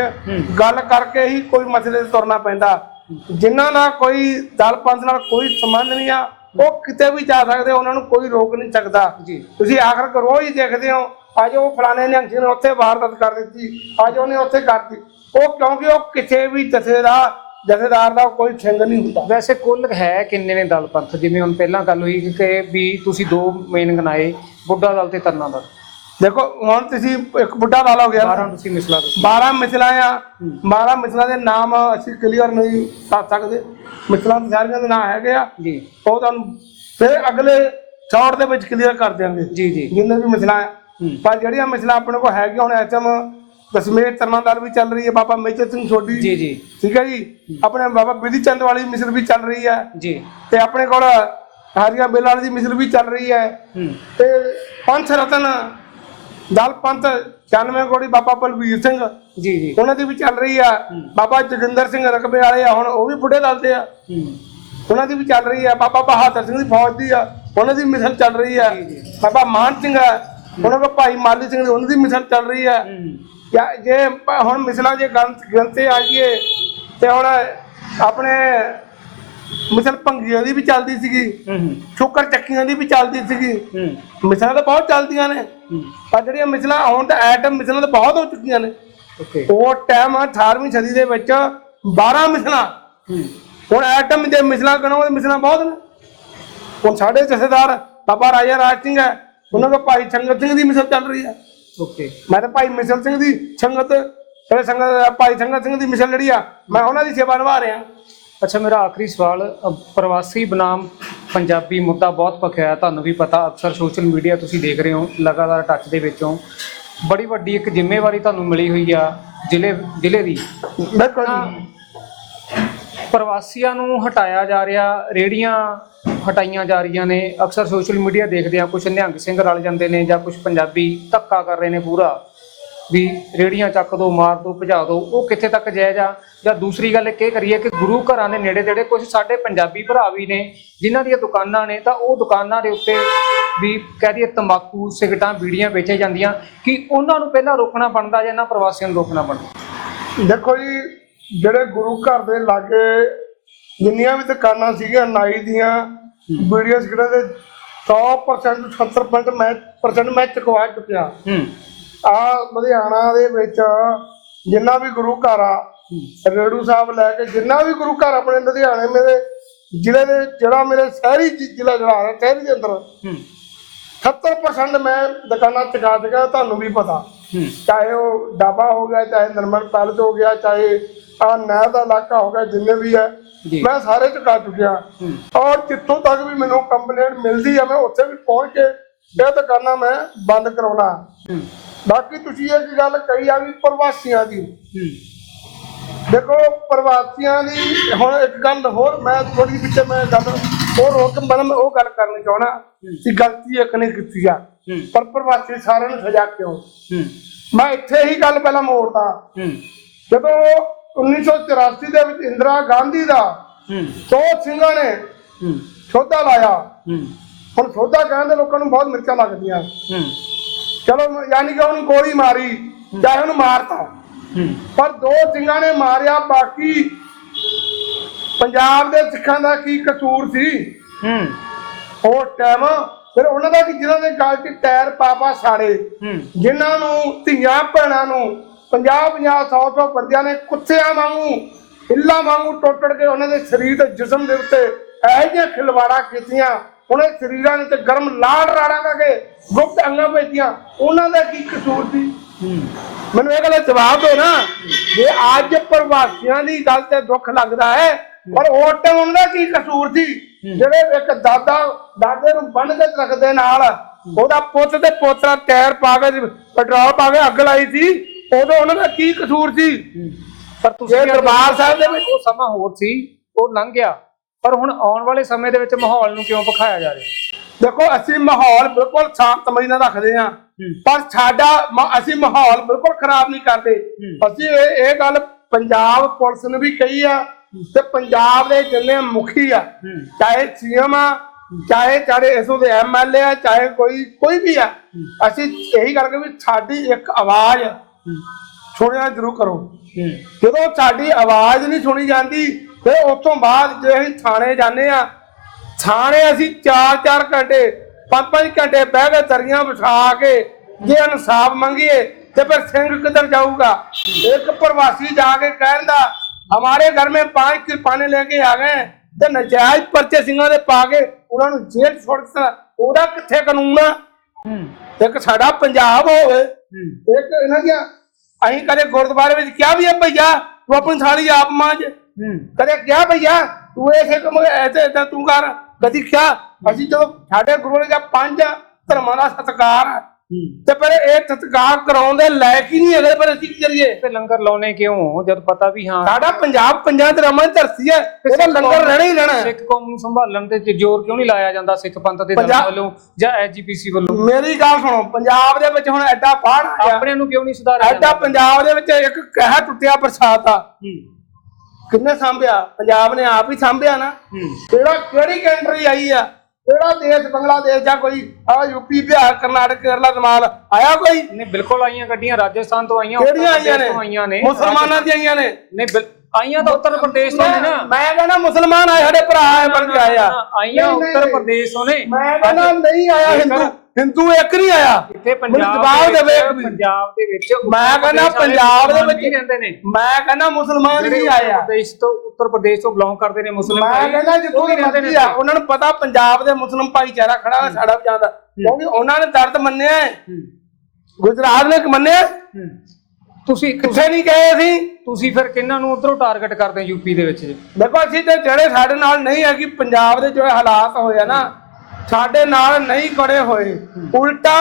ਗੱਲ ਕਰਕੇ ਹੀ ਕੋਈ ਮਸਲੇ ਤੇ ਤੁਰਨਾ ਪੈਂਦਾ। ਜਿਨ੍ਹਾਂ ਦਾ ਕੋਈ ਦਲ ਪੰਥ ਨਾਲ ਕੋਈ ਸੰਬੰਧ ਨਹੀਂ ਆ ਉਹ ਕਿਤੇ ਵੀ ਜਾ ਸਕਦੇ ਉਹਨਾਂ ਨੂੰ ਕੋਈ ਰੋਕ ਨਹੀਂ ਸਕਦਾ। ਤੁਸੀਂ ਆਖਰ ਕਰ ਰੋਜ਼ ਹੀ ਦੇਖਦੇ ਹੋ ਅੱਜ ਉਹ ਫਲਾਣੇ ਨੇ ਨੇ ਉੱਥੇ ਵਾਰਦਾਤ ਕਰ ਦਿੱਤੀ। ਅੱਜ ਉਹਨੇ ਉੱਥੇ ਕਰਤੀ। ਉਹ ਕਿਉਂਕਿ ਉਹ ਕਿਸੇ ਵੀ ਜਥੇਦਾਰ ਜਥੇਦਾਰ ਦਾ ਕੋਈ ਸਿੰਘ ਨਹੀਂ ਹੁੰਦਾ। ਵੈਸੇ ਕੁੱਲ ਹੈ ਕਿੰਨੇ ਨੇ ਦਲ ਪੰਥ? ਜਿਵੇਂ ਹੁਣ ਪਹਿਲਾਂ ਗੱਲ ਹੋਈ ਕਿ- ਵੀ ਤੁਸੀਂ ਦੋ ਮੇਨ ਗਨਾਏ ਬੁੱਢਾ ਦਲ ਤੇ ਤਰਨਾ ਦਲ। ਦੇਖੋ ਹੁਣ ਤੁਸੀਂ ਇੱਕ ਬੁੱਢਾ ਵਾਲਾ ਹੋ ਗਿਆ। ਨਾ। 12 ਤੁਸੀਂ ਮਿਸਲਾ ਦੱਸੋ। 12 ਮਿਸਲਾਂ ਆ। 12 ਮਿਸਲਾਂ ਦੇ ਨਾਮ ਅਸੀਂ ਕਲੀਅਰ ਨਹੀਂ ਕਰ ਸਕਦੇ। ਮਿਸਲਾਂ ਦੇ ਸਾਰਿਆਂ ਦੇ ਨਾਮ ਹੈਗੇ ਆ। ਜੀ। ਉਹ ਤੁਹਾਨੂੰ ਫਿਰ ਅਗਲੇ ਚੌੜ ਦੇ ਵਿੱਚ ਕਲੀਅਰ ਕਰ ਦਿਆਂਗੇ। ਜੀ ਜੀ। ਜਿੰਨੇ ਵੀ ਮਿਸਲਾਂ ਆ। ਪਰ ਜਿਹੜੀਆਂ ਮਿਸਲਾਂ ਆਪਣੇ ਕੋਲ ਹੈਗੀਆਂ ਹੁਣ ਐਚਐਮ ਦਸਮੇਤ ਤਰਨਾਦਾਰ ਵੀ ਚੱਲ ਰਹੀ ਹੈ ਬਾਬਾ ਮੇਜਰ ਸਿੰਘ ਛੋਟੀ ਜੀ ਜੀ। ਠੀਕ ਹੈ ਜੀ? ਆਪਣੇ ਬਾਬਾ ਬਿਧੀ ਚੰਦ ਵਾਲੀ ਮਿਸਲ ਵੀ ਚੱਲ ਰਹੀ ਹੈ। ਜੀ। ਤੇ ਆਪਣੇ ਕੋਲ ਹਾਰੀਆਂ ਬੇਲਾਂ ਵਾਲੀ ਦੀ ਮਿਸਲ ਵੀ ਚੱਲ ਰਹੀ ਹੈ। ਤੇ ਪੰਥ ਰਤਨ ਦਲ ਪੰਥ 96 ਕੋੜੀ ਬਾਬਾ ਬਲਵੀਰ ਸਿੰਘ। ਜੀ ਜੀ। ਉਹਨਾਂ ਦੀ ਵੀ ਚੱਲ ਰਹੀ ਆ। ਬਾਬਾ ਜੋਗਿੰਦਰ ਸਿੰਘ ਰਕਬੇ ਵਾਲੇ ਆ ਹੁਣ ਉਹ ਵੀ ਬੁੱਢੇ ਦਲ ਦੇ ਆ। ਉਹਨਾਂ ਦੀ ਵੀ ਚੱਲ ਰਹੀ ਹੈ ਬਾਬਾ ਬਹਾਦਰ ਸਿੰਘ ਦੀ ਫੌਜ ਦੀ ਆ। ਉਹਨਾਂ ਦੀ ਮਿਸ਼ਨ ਚੱਲ ਰਹੀ ਹੈ ਬਾਬਾ ਮਾਨ ਸਿੰਘ ਹੈ ਉਹਨਾਂ ਕੋਲ ਭਾਈ ਮਾਲੀ ਸਿੰਘ ਦੀ ਉਹਨਾਂ ਦੀ ਮਿਸ਼ਨ ਚੱਲ ਰਹੀ ਹੈ। ਜਾਂ ਹੁਣ ਮਿਸਲਾਂ ਜੇ ਗੰਤ ਗੰਤੇ ਆ ਜਾਈਏ ਤੇ ਹੁਣ ਆਪਣੇ ਮਿਸਲ ਭੰਗੀਆਂ ਦੀ ਵੀ ਚੱਲਦੀ ਸੀਗੀ ਸ਼ੁਕਰ ਚੱਕੀਆਂ ਦੀ ਵੀ ਚੱਲਦੀ ਸੀਗੀ। ਮਿਸਲਾਂ ਤਾਂ ਬਹੁਤ ਚੱਲਦੀਆਂ ਨੇ। ਪਰ ਜਿਹੜੀਆਂ ਮਿਸਲਾਂ ਹੁਣ ਤਾਂ ਐਟਮ ਮਿਸਲਾਂ ਤਾਂ ਬਹੁਤ ਹੋ ਚੁੱਕੀਆਂ ਨੇ। ਉਹ ਟਾਈਮ 18ਵੀਂ ਸਦੀ ਦੇ ਵਿੱਚ 12 ਮਿਸਲਾਂ। ਹੁਣ ਐਟਮ ਦੇ ਮਿਸਲਾਂ ਗਣੋ ਤੇ ਮਿਸਲਾਂ ਬਹੁਤ ਨੇ। ਹੁਣ ਸਾਡੇ ਜਥੇਦਾਰ ਬਾਬਾ ਰਾਜਾ ਰਾਜ ਸਿੰਘ ਹੈ ਉਹਨਾਂ ਕੋਲ ਭਾਈ ਸੰਗਤ ਸਿੰਘ ਦੀ ਮਿਸਲ ਚੱਲ ਰਹੀ ਹੈ। ਓਕੇ ਮੈਂ ਤਾਂ ਭਾਈ ਮਿਸਲ ਸਿੰਘ ਦੀ ਸੰਗਤ ਜਿਹੜੇ ਸੰਗਤ ਭਾਈ ਸੰਗਤ ਸਿੰਘ ਦੀ ਮਿਸਲ ਜਿਹੜੀ ਆ ਮੈਂ ਉਹਨਾਂ ਦੀ ਸੇਵਾ ਨਿਭਾ ਰਿਹਾ। ਅੱਛਾ ਮੇਰਾ ਆਖਰੀ ਸਵਾਲ ਅ, ਪ੍ਰਵਾਸੀ ਬਨਾਮ ਪੰਜਾਬੀ ਮੁੱਦਾ ਬਹੁਤ ਭਖਿਆ ਹੈ ਤੁਹਾਨੂੰ ਵੀ ਪਤਾ ਅਕਸਰ ਸੋਸ਼ਲ ਮੀਡੀਆ ਤੁਸੀਂ ਦੇਖ ਰਹੇ ਹੋ ਲਗਾਤਾਰ ਟੱਚ ਦੇ ਵਿੱਚੋਂ। ਬੜੀ ਵੱਡੀ ਇੱਕ ਜ਼ਿੰਮੇਵਾਰੀ ਤੁਹਾਨੂੰ ਮਿਲੀ ਹੋਈ ਆ ਜ਼ਿਲ੍ਹੇ ਜ਼ਿਲ੍ਹੇ ਦੀ। ਬਿਲਕੁਲ। ਪ੍ਰਵਾਸੀਆਂ ਨੂੰ ਹਟਾਇਆ ਜਾ ਰਿਹਾ ਰੇੜੀਆਂ ਹਟਾਈਆਂ ਜਾ ਰਹੀਆਂ ਨੇ। ਅਕਸਰ ਸੋਸ਼ਲ ਮੀਡੀਆ ਦੇਖਦੇ ਆ ਕੁਝ ਨਿਹੰਗ ਸਿੰਘ ਰਲ ਜਾਂਦੇ ਨੇ ਜਾਂ ਕੁਝ ਪੰਜਾਬੀ ਧੱਕਾ ਕਰ ਰਹੇ ਨੇ ਪੂਰਾ। ਵੀ ਰੇੜੀਆਂ ਚੱਕ ਦੋ, ਮਾਰ ਦੋ, ਭਜਾ ਦੋ, ਉਹ ਕਿੱਥੇ ਤੱਕ ਜਾਇਜ਼ ਆ? ਜਾਂ ਦੂਸਰੀ ਗੱਲ ਇਹ ਕਰੀਏ ਕਿ ਗੁਰੂ ਘਰਾਂ ਦੇ ਨੇੜੇ ਤੇੜੇ ਕੁਝ ਸਾਡੇ ਪੰਜਾਬੀ ਭਰਾ ਵੀ ਨੇ, ਜਿਨ੍ਹਾਂ ਦੀਆਂ ਦੁਕਾਨਾਂ ਨੇ, ਤਾਂ ਉਹ ਦੁਕਾਨਾਂ ਦੇ ਉੱਤੇ ਵੀ ਕਹਿ ਦਈਏ ਤੰਬਾਕੂ, ਸਿਗਰਟਾਂ, ਬੀੜੀਆਂ ਵੇਚੀਆਂ ਜਾਂਦੀਆਂ। ਕਿ ਉਹਨਾਂ ਨੂੰ ਪਹਿਲਾਂ ਰੋਕਣਾ ਬਣਦਾ ਜਾਂ ਇਹਨਾਂ ਪ੍ਰਵਾਸੀਆਂ ਨੂੰ ਰੋਕਣਾ ਬਣਦਾ? ਦੇਖੋ ਜੀ ਜਿਹੜੇ ਗੁਰੂ ਘਰ ਦੇ ਲਾਗੇ ਜਿੰਨੀਆਂ ਵੀ ਦੁਕਾਨਾਂ ਸੀਗੀਆਂ ਨਾਈ ਦੀਆਂ ਵੀਡੀਓ ਸਿਗਰਟਾਂ ਦੇ 100% 70% ਮੈਂ ਪਰਸੈਂਟ ਮੈਂ ਚੁਕਵਾ ਚੁੱਕਿਆ। ਆ ਲੁਧਿਆਣਾ ਦੇ ਵਿੱਚ ਜਿੰਨਾ ਵੀ ਗੁਰੂ ਘਰ ਆ ਰੇੜੂ ਸਾਹਿਬ ਲੈ ਕੇ ਜਿੰਨਾ ਵੀ ਗੁਰੂ ਘਰ ਆਪਣੇ ਲੁਧਿਆਣੇ ਮੇਰੇ ਜ਼ਿਲ੍ਹੇ ਦੇ ਜਿਹੜਾ ਮੇਰੇ ਸ਼ਹਿਰੀ ਜ਼ਿਲ੍ਹਾ ਜਿਹੜਾ ਆ ਰਿਹਾ ਸ਼ਹਿਰੀ ਦੇ ਅੰਦਰ ਹੂੰ। 70% ਮੈਂ ਦੁਕਾਨਾਂ ਚੁਕਾ ਚੁੱਕਾ ਤੁਹਾਨੂੰ ਵੀ ਪਤਾ। ਚਾਹੇ ਉਹ ਡਾਬਾ ਹੋ ਗਿਆ ਚਾਹੇ ਨਰਮਲ ਪੈਲਸ ਹੋ ਗਿਆ ਚਾਹੇ ਆ ਨਹਿਰ ਦਾ ਇਲਾਕਾ ਹੋ ਗਿਆ ਜਿੰਨੇ ਵੀ ਹੈ। ਮੈਂ ਸਾਰੇ ਚੁਕਾ ਚੁੱਕਿਆ। ਔਰ ਜਿੱਥੋਂ ਤੱਕ ਵੀ ਮੈਨੂੰ ਕੰਪਲੇਂਟ ਮਿਲਦੀ ਆ ਮੈਂ ਉੱਥੇ ਵੀ ਪਹੁੰਚ ਕੇ ਇਹ ਦੁਕਾਨਾਂ ਮੈਂ ਬੰਦ ਕਰਾਉਣਾ। ਬਾਕੀ ਤੁਸੀਂ ਇੱਕ ਗੱਲ ਕਹੀ ਆ ਵੀ ਪ੍ਰਵਾਸੀਆਂ ਦੀ। ਦੇਖੋ ਪ੍ਰਵਾਸੀਆਂ ਦੀ ਹੁਣ ਇੱਕ ਗੱਲ ਹੋਰ ਮੈਂ ਥੋੜੀ ਪਿੱਛੇ ਮੈਂ ਗੱਲ ਹੋਰ ਰੋਕ ਮੈਂ ਮੈਂ ਉਹ ਗੱਲ ਕਰਨੀ ਚਾਹਣਾ ਕਿ ਗਲਤੀ ਇੱਕ ਨੇ ਕੀਤੀ ਆ। ਪਰ ਪ੍ਰਵਾਸੀ ਸਾਰਿਆਂ ਨੂੰ ਸਜ਼ਾ ਕਿਉਂ? ਮੈਂ ਇੱਥੇ ਹੀ ਗੱਲ ਪਹਿਲਾਂ ਮੋੜਦਾ। ਜਦੋਂ 1984 ਦੇ ਵਿੱਚ ਇੰਦਰਾ ਗਾਂਧੀ ਦਾ ਦੋ ਸਿੰਘਾਂ ਨੇ ਸੋਧਾ ਲਾਇਆ। ਹੁਣ ਸੋਧਾ ਕਹਿੰਦੇ ਲੋਕਾਂ ਨੂੰ ਬਹੁਤ ਮਿਰਚਾਂ ਲੱਗਦੀਆਂ। ਚਲੋ ਯਾਨੀ ਕਿ ਉਹਨੂੰ ਗੋਲੀ ਮਾਰੀ ਚਾਹੇ ਉਹਨੂੰ ਮਾਰਤਾ। ਪਰ ਦੋ ਸਿੰਘਾਂ ਨੇ ਮਾਰਿਆ ਬਾਕੀ ਪੰਜਾਬ ਦੇ ਸਿੱਖਾਂ ਦਾ ਕੀ ਕਸੂਰ ਸੀ? ਹੂੰ। ਉਹ ਟਾਈਮ ਫਿਰ ਉਹਨਾਂ ਦਾ ਕਿ ਜਿਨ੍ਹਾਂ ਦੇ ਗਲ 'ਚ ਟਾਇਰ ਪਾਪਾ ਸਾੜੇ ਹੂੰ। ਜਿਨ੍ਹਾਂ ਨੂੰ ਧੀਆਂ ਭੈਣਾਂ ਨੂੰ 50 50 100 100 ਬੰਦਿਆਂ ਨੇ ਕੁੱਤਿਆਂ ਵਾਂਗੂ ਇੱਲਾ ਵਾਂਗੂ ਟੁੱਟ ਕੇ ਉਹਨਾਂ ਦੇ ਸਰੀਰ ਤੇ ਜਿਸਮ ਦੇ ਉੱਤੇ ਇਹੋ ਜਿਹੀਆਂ ਖਿਲਵਾੜਾ ਕੀਤੀਆਂ। ਉਹਨੇ ਸਰੀਰਾਂ ਨੇ ਤੇ ਗਰਮ ਲਾੜ ਰਾੜਾ ਕਰਕੇ ਗੁਪਤ ਅੰਗਾਂ ਭੇਜੀਆਂ ਉਹਨਾਂ ਦਾ ਕੀ ਕਸੂਰ ਸੀ? ਮੈਨੂੰ ਇਹ ਗੱਲ ਦਾ ਜਵਾਬ ਦਿਓ ਨਾ। ਜੇ ਅੱਜ ਪ੍ਰਵਾਸੀਆਂ ਦੀ ਗੱਲ ਤੇ ਦੁੱਖ ਲੱਗਦਾ ਹੈ ਪਰ ਉਹ ਟਾਈਮ ਉਹਨਾਂ ਦਾ ਕੀ ਕਸੂਰ ਸੀ? ਜਿਹੜੇ ਇੱਕ ਦਾਦਾ ਦਾਦੇ ਨੂੰ ਬੰਨ ਕੇ ਰੱਖਦੇ ਨਾਲ ਉਹਦਾ ਪੁੱਤ ਤੇ ਪੋਤਰਾ ਟਾਇਰ ਪਾ ਕੇ ਪੈਟਰੋਲ ਪਾ ਕੇ ਅੱਗ ਲਾਈ ਸੀ ਉਦੋਂ ਉਹਨਾਂ ਦਾ ਕੀ ਕਸੂਰ ਸੀ? ਪਰ ਤੁਸੀਂ ਦਰਬਾਰ ਸਾਹਿਬ ਦੇ ਵਿੱਚ ਉਹ ਸਮਾਂ ਹੋਰ ਸੀ ਉਹ ਲੰਘ ਗਿਆ। ਪਰ ਹੁਣ ਆਉਣ ਵਾਲੇ ਸਮੇਂ ਦੇ ਵਿੱਚ ਮਾਹੌਲ ਨੂੰ ਕਿਉਂ ਵਿਖਾਇਆ ਜਾ ਰਿਹਾ? ਦੇਖੋ ਅਸੀਂ ਮਾਹੌਲ ਬਿਲਕੁਲ ਸ਼ਾਂਤਮਈ ਨਾਲ ਰੱਖਦੇ ਹਾਂ। ਪਰ ਸਾਡਾ ਮ- ਅਸੀਂ ਮਾਹੌਲ ਬਿਲਕੁਲ ਖਰਾਬ ਨਹੀਂ ਕਰਦੇ। ਅਸੀਂ ਇਹ ਇਹ ਗੱਲ ਪੰਜਾਬ ਪੁਲਿਸ ਨੂੰ ਵੀ ਕਹੀ ਆ ਤੇ ਪੰਜਾਬ ਦੇ ਜਿੰਨੇ ਮੁਖੀ ਆ ਚਾਹੇ ਸੀਐਮ ਆ ਚਾਹੇ ਚਾਹੇ ਇਸੋ ਦੇ ਐਮਐਲਏ ਆ ਚਾਹੇ ਕੋਈ ਕੋਈ ਵੀ ਆ ਅਸੀਂ ਇਹੀ ਕਰਕੇ ਵੀ ਸਾਡੀ ਇੱਕ ਆਵਾਜ਼ ਸੁਣਿਆ ਜ਼ਰੂਰ ਕਰੋ। ਜਦੋਂ ਸਾਡੀ ਆਵਾਜ਼ ਨਹੀਂ ਸੁਣੀ ਜਾਂਦੀ ਤੇ ਉਸ ਬਾਅਦ ਜੇ ਅਸੀਂ ਥਾਣੇ ਜਾਂਦੇ ਆ ਥਾਣੇ ਅਸੀਂ 4-4 ਘੰਟੇ 5-5 ਘੰਟੇ ਬਹਿ ਕੇ ਤਰੀਆਂ ਵਿਛਾ ਕੇ ਜੇ ਇਨਸਾਫ ਮੰਗੀਏ ਤੇ ਫਿਰ ਸਿੰਘ ਕਿੱਧਰ ਜਾਊਗਾ? ਇੱਕ ਪ੍ਰਵਾਸੀ ਜਾ ਕੇ ਕਹਿੰਦਾ ਹਮਾਰੇ ਘਰ ਮੇ ਪੰਜ ਕਿਰਪਾਨੇ ਲੈ ਕੇ ਆ ਗਏ ਤੇ ਨਜਾਇਜ਼ ਪਰਚੇ ਸਿੰਘਾਂ ਦੇ ਪਾ ਕੇ ਉਹਨਾਂ ਨੂੰ ਜੇਲ੍ਹ ਛੋੜ ਦਿੱਤਾ। ਉਹਦਾ ਕਿੱਥੇ ਕਾਨੂੰਨ ਆ? ਇੱਕ ਸਾਡਾ ਪੰਜਾਬ ਹੋਵੇ ਇੱਕ ਇਹਨਾਂ ਦੀਆਂ ਅਸੀਂ ਕਦੇ ਗੁਰਦੁਆਰੇ ਵਿੱਚ ਕਿਹਾ ਵੀ ਆ ਭਈਆ ਤੂੰ ਆਪਣੀ ਥਾਲੀ ਆਪ ਮਾਂਜ। ਕਦੇ ਕਿਹਾ ਭਈਆ ਤੂੰ ਐਸੇ ਕੰਮ ਐਸੇ ਏਦਾਂ ਤੂੰ ਕਰ। ਕਦੀ ਕਿਹਾ ਅਸੀਂ ਜਦੋਂ ਸਾਡੇ ਗੁਰੂਆਂ ਦਾ ਪੰਜ ਧਰਮਾਂ ਦਾ ਸਤਿਕਾਰ। ਹੈ। ਤੇ ਪਰ ਇਹ ਸਤਿਕਾਰ ਕਰਾਉਣ ਦੇ ਲਾਇਕ ਹੀ ਨਹੀਂ ਹੈਗੇ ਪਰ ਅਸੀਂ ਕੀ ਕਰੀਏ? ਤੇ ਲੰਗਰ ਲਾਉਣੇ ਕਿਉਂ? ਜਦ ਪਤਾ ਵੀ ਹਾਂ। ਸਾਡਾ ਪੰਜਾਬ ਪੰਜਾਂ ਧਰਮਾਂ ਦੀ ਧਰਤੀ ਹੈ ਉਹਦਾ ਲੰਗਰ ਰਹਿਣਾ ਹੀ ਰਹਿਣਾ ਸਿੱਖ ਕੌਮ ਨੂੰ ਸੰਭਾਲਣ ਤੇ ਜ਼ੋਰ ਕਿਉਂ ਨਹੀਂ ਲਾਇਆ ਜਾਂਦਾ ਸਿੱਖ ਪੰਥ ਦੇ ਧਰਮ ਵੱਲੋਂ ਜਾਂ ਐਜੀਪੀਸੀ ਵੱਲੋਂ? ਮੇਰੀ ਗੱਲ ਸੁਣੋ ਪੰਜਾਬ ਦੇ ਵਿੱਚ ਹੁਣ ਐਡਾ ਆਇਆ ਆਪਣੇ ਨੂੰ ਕਿਉਂ ਨਹੀਂ ਸੁਧਾਰਿਆ ਐਡਾ ਪੰਜਾਬ ਦੇ ਵਿੱਚ ਇੱਕ ਕਹਿ ਟੁੱਟਿਆ ਬਰਸਾਤ ਆ। ਕਿੰਨੇ ਸਾਂਭਿਆ? ਪੰਜਾਬ ਨੇ ਆਪ ਹੀ ਸਾਂਭਿਆ ਨਾ। ਕਿਹੜਾ ਕਿਹੜੀ ਕੰਟਰੀ ਆਈ ਆ? ਕਿਹੜਾ ਦੇਸ਼ ਬੰਗਲਾਦੇਸ਼ ਜਾਂ ਕੋਈ ਆ ਯੂਪੀ ਬਿਹਾਰ ਕਰਨਾਟਕ ਕੇਰਲਾ ਦਮਾਲ ਆਇਆ ਕੋਈ? ਨਹੀਂ ਬਿਲਕੁਲ ਆਈਆਂ ਗੱਡੀਆਂ ਰਾਜਸਥਾਨ ਤੋਂ ਆਈਆਂ ਕਿਹੜੀਆਂ ਆਈਆਂ ਤੋਂ ਆਈਆਂ ਨੇ। ਨੇ ਮੁਸਲਮਾਨਾਂ ਦੀਆਂ ਆਈਆਂ ਨੇ? ਨਹੀਂ ਆਈਆਂ ਤਾਂ ਉੱਤਰ ਪ੍ਰਦੇਸ਼ ਤੋਂ ਨੇ ਨਾ। ਮੈਂ ਕਹਿੰਦਾ ਮੁਸਲਮਾਨ ਆਏ ਸਾਡੇ ਭਰਾ ਆਏ ਬਣ ਕੇ ਆਏ ਆ। ਆਈਆਂ ਉੱਤਰ। ਪ੍ਰਦੇਸ਼ ਤੋਂ ਨੇ। ਮੈਂ ਕਹਿੰਦਾ ਨਹੀਂ ਆਇਆ ਹਿੰਦੂ। ਹਿੰਦੂ ਇੱਕ ਨਹੀਂ ਆਇਆ। ਇੱਥੇ ਪੰਜਾਬ ਜਵਾਬ ਦੇ ਦੇਵੇ ਵਿੱਚ ਇੱਕ ਵੀ। ਪੰਜਾਬ ਦੇ ਵਿੱਚ ਮੈਂ ਕਹਿੰਦਾ ਪੰਜਾਬ ਦੇ ਵਿੱਚ ਰਹਿੰਦੇ ਨੇ। ਮੈਂ ਕਹਿੰਦਾ ਮੁਸਲਮਾਨ ਨਹੀਂ ਆਇਆ। ਪ੍ਰਦੇਸ਼ ਤੋਂ ਉੱਤਰ ਪ੍ਰਦੇਸ਼ ਤੋਂ ਬਿਲੋਂਗ ਕਰਦੇ ਨੇ ਮੁਸਲਿਮ ਮੈਂ ਕਹਿੰਦਾ ਜਿੱਥੋਂ ਵੀ ਰਹਿੰਦੇ ਨੇ ਉਹਨਾਂ ਨੂੰ ਪਤਾ ਪੰਜਾਬ ਦੇ ਮੁਸਲਮ ਭਾਈਚਾਰਾ ਖੜਾ ਹੈ। ਸਾਡਾ ਜਾਂਦਾ ਕਿਉਂਕਿ ਉਹਨਾਂ ਨੇ ਦਰਦ ਮੰਨਿਆ ਹੈ। ਗੁਜਰਾਤ ਨੇ ਮੰਨਿਆ। ਤੁਸੀਂ ਕਿੱਥੇ ਨਹੀਂ ਗਏ ਅਸੀਂ? ਤੁਸੀਂ ਫਿਰ ਕਿਹਨਾਂ ਨੂੰ ਉਧਰੋਂ ਟਾਰਗੇਟ ਕਰਦੇ ਯੂਪੀ ਦੇ ਵਿੱਚ ਦੇਖੋ ਅਸੀਂ ਤੇ ਜਿਹੜੇ ਸਾਡੇ ਨਾਲ ਨਹੀਂ ਹੈ ਕਿ ਪੰਜਾਬ ਦੇ ਜੋ ਹਾਲਾਤ ਹੋਏ ਆ ਨਾ ਸਾਡੇ ਨਾਲ ਨਹੀਂ ਖੜੇ ਹੋਏ। ਉਲਟਾ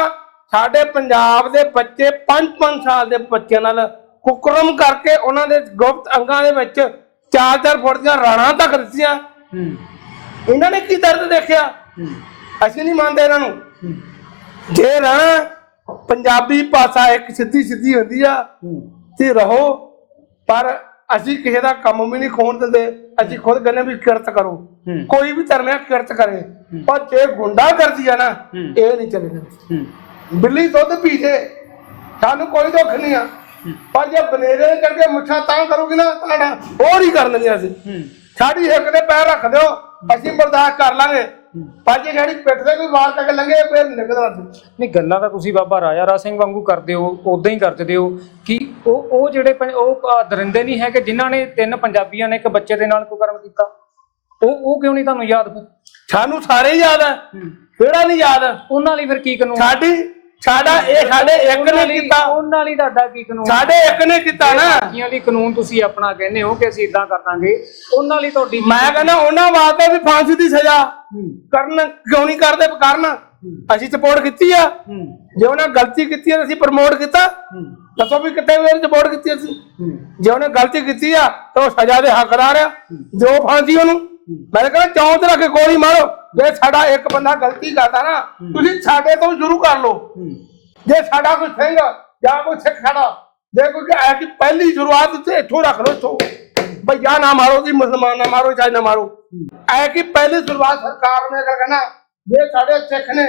ਸਾਡੇ ਪੰਜਾਬ ਦੇ ਬੱਚੇ 5-5 ਸਾਲ ਦੇ ਬੱਚਿਆਂ ਨਾਲ ਕੁਕਰਮ ਕਰਕੇ ਉਹਨਾਂ ਦੇ ਗੁਪਤ ਅੰਗਾਂ ਦੇ ਵਿੱਚ 4-4 ਫੁੱਟ ਦੀਆਂ ਰਾਣਾ ਤੱਕ ਦਿੱਤੀਆਂ। ਇਹਨਾਂ ਨੇ ਕੀ ਦਰਦ ਦੇਖਿਆ? ਅਸੀਂ ਨਹੀਂ ਮੰਨਦੇ ਇਹਨਾਂ ਨੂੰ। ਜੇ ਰਾਣਾ ਪੰਜਾਬੀ ਭਾਸ਼ਾ ਇੱਕ ਸਿੱਧੀ ਸਿੱਧੀ ਹੁੰਦੀ ਆ ਤੇ ਰਹੋ ਪਰ ਅਸੀਂ ਕਿਸੇ ਦਾ ਕੰਮ ਵੀ ਨਹੀਂ ਖੋਣ ਦਿੰਦੇ ਅਸੀਂ ਖੁਦ ਕਹਿੰਦੇ ਵੀ ਕਿਰਤ ਕਰੋ। ਹੂੰ। ਕੋਈ ਵੀ ਹੈ ਕਿਰਤ ਕਰੇ। ਪਰ ਜੇ ਗੁੰਡਾ ਕਰਦੀ ਆ ਨਾ ਹੂੰ। ਇਹ ਨਹੀਂ ਚੱਲੇਗਾ ਹੂੰ। ਬਿੱਲੀ ਦੁੱਧ ਪੀ ਜੇ ਸਾਨੂੰ ਕੋਈ ਦੁੱਖ ਨਹੀਂ ਆ। ਪਰ ਜੇ ਬਨੇਰੇ ਕਰਕੇ ਮੁੱਛਾਂ ਤਾਂ ਕਰੋਗੇ ਨਾ ਤੁਹਾਡਾ ਹੋਰ ਹੀ ਕਰ ਲੈਂਦੇ ਅਸੀਂ। ਹੂੰ। ਸਾਡੀ ਹਿੱਕ ਦੇ ਪੈਰ ਰੱਖ ਦਿਓ ਅਸੀਂ ਬਰਦਾਸ਼ਤ ਕਰ ਲਾਂਗੇ। ਪਰ ਜੇ ਜਿਹੜੀ ਪਿੱਠ ਤੇ ਕੋਈ ਵਾਰ ਕਰਕੇ ਲੰਗੇ ਫਿਰ ਨਿਕਲਦਾ ਨਹੀਂ ਗੱਲਾਂ ਤਾਂ ਤੁਸੀਂ ਬਾਬਾ ਰਾਜਾ ਰਾਜ ਸਿੰਘ ਵਾਂਗੂ ਕਰਦੇ ਹੋ ਉਦਾਂ ਹੀ ਕਰਦੇ ਹੋ ਕਿ ਉਹ ਉਹ ਜਿਹੜੇ ਪੰ- ਉਹ ਅ, ਦਰਿੰਦੇ ਨਹੀਂ ਹੈਗੇ ਜਿਨ੍ਹਾਂ ਨੇ ਤਿੰਨ ਪੰਜਾਬੀਆਂ ਨੇ ਇੱਕ ਬੱਚੇ ਦੇ ਨਾਲ ਕੁਕਰਮ ਕੀਤਾ ਉਹ ਉਹ ਕਿਉਂ ਨਹੀਂ ਤੁਹਾਨੂੰ ਯਾਦ ਫਿਰ? ਸਾਨੂੰ ਸਾਰੇ ਹੀ ਯਾਦ ਆ। ਕਿਹੜਾ ਨਹੀਂ ਯਾਦ? ਉਹਨਾਂ ਲਈ ਫਿਰ ਕੀ ਕਾਨੂੰਨ ਸਾਡੀ ਸਾਡਾ ਇਹ ਸਾਡੇ ਇੱਕ ਨੇ ਕੀਤਾ। ਉਹਨਾਂ ਲਈ ਤੁਹਾਡਾ ਕੀ ਕਾਨੂੰਨ? ਸਾਡੇ ਇੱਕ ਨੇ ਕੀਤਾ ਨਾ। ਬਾਕੀਆਂ ਲਈ ਕਾਨੂੰਨ ਤੁਸੀਂ ਆਪਣਾ ਕਹਿੰਦੇ ਹੋ ਕਿ ਅਸੀਂ ਇਦਾਂ ਕਰ ਦਾਂਗੇ ਉਹਨਾਂ ਲਈ ਤੁਹਾਡੀ ਮੈਂ ਕਹਿੰਦਾ ਉਹਨਾਂ ਵਾਸਤੇ ਵੀ ਫਾਂਸੀ ਦੀ ਸਜ਼ਾ ਕਰਨ ਕਿਉਂ ਨਹੀਂ ਕਰਦੇ ਕਰਨ? ਅਸੀਂ ਸਪੋਰਟ ਕੀਤੀ ਆ। ਜੇ ਉਹਨਾਂ ਗਲਤੀ ਕੀਤੀ ਆ ਅਸੀਂ ਪ੍ਰਮੋਟ ਕੀਤਾ। ਦੱਸੋ ਵੀ ਕਿੱਥੇ ਵੀ ਸਪੋਰਟ ਕੀਤੀ ਅਸੀਂ। ਜੇ ਉਹਨੇ ਗਲਤੀ ਕੀਤੀ ਆ ਤਾਂ ਉਹ ਸਜ਼ਾ ਦੇ ਹੱਕਦਾਰ ਆ। ਜੋ ਫਾਂਸੀ ਉਹਨੂੰ। ਮੈਂ ਕਹਿੰਦਾ ਚੌਂਕ ਤੇ ਰੱਖ ਕੇ ਗੋਲੀ ਮਾਰੋ। ਜੇ ਸਾਡਾ ਇੱਕ ਬੰਦਾ ਗਲਤੀ ਕਰਦਾ ਨਾ ਤੁਸੀਂ ਸਾਡੇ ਤੋਂ ਸ਼ੁਰੂ ਕਰ ਲਓ। ਹੂੰ। ਜੇ ਸਾਡਾ ਕੋਈ ਸਿੰਘ ਜਾਂ ਕੋਈ ਸਿੱਖ ਖੜਾ ਜੇ ਕੋਈ ਐ ਕਿ ਪਹਿਲੀ ਸ਼ੁਰੂਆਤ ਤੇ ਇੱਥੋਂ ਰੱਖ ਲਓ ਇੱਥੋਂ। ਭਈਆ ਨਾ ਮਾਰੋ ਜੀ ਮੁਸਲਮਾਨ ਨਾ ਮਾਰੋ ਚਾਹੇ ਨਾ ਮਾਰੋ। ਐ ਕਿ ਪਹਿਲੀ ਸ਼ੁਰੂਆਤ ਸਰਕਾਰ ਨੇ ਅਗਰ ਕਹਿਣਾ ਜੇ ਸਾਡੇ ਸਿੱਖ ਨੇ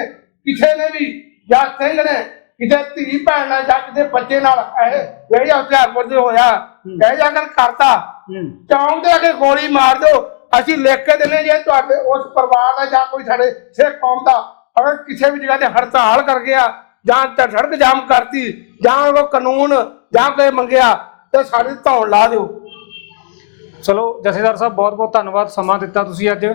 ਕਿਸੇ ਨੇ ਵੀ ਜਾਂ ਸਿੰਘ ਨੇ ਕਿਸੇ ਧੀ ਭੈਣ ਨਾਲ ਜਾਂ ਕਿਸੇ ਬੱਚੇ ਨਾਲ ਇਹ ਜਿਹੜੀ ਹਥਿਆਰਪੁਰ ਦੇ ਹੋਇਆ ਇਹ ਜਾ ਕਰ ਕਰਤਾ ਹੂੰ। ਚੌਂਕ ਆ ਕੇ ਗੋਲੀ ਮਾਰ ਦਿਓ ਅਸੀਂ ਲਿਖ ਕੇ ਦਿੰਦੇ ਜੇ ਤੁਹਾਡੇ ਉਸ ਪਰਿਵਾਰ ਦਾ ਜਾਂ ਕੋਈ ਸਾਡੇ ਸਿੱਖ ਕੌਮ ਦਾ ਅਗਰ ਕਿਸੇ ਵੀ ਜਗ੍ਹਾ ਤੇ ਹੜਤਾਲ ਕਰ ਗਿਆ, ਜਾਂ ਸੜਕ ਜਾਮ ਕਰਤੀ, ਜਾਂ ਉਹ ਕਾਨੂੰਨ ਜਾਂ ਕੋਈ ਮੰਗਿਆ, ਤੇ ਸਾਡੀ ਧੌਣ ਲਾ ਦਿਓ। ਚਲੋ, ਜਥੇਦਾਰ ਸਾਹਿਬ ਬਹੁਤ ਬਹੁਤ ਧੰਨਵਾਦ, ਸਮਾਂ ਦਿੱਤਾ ਤੁਸੀਂ ਅੱਜ।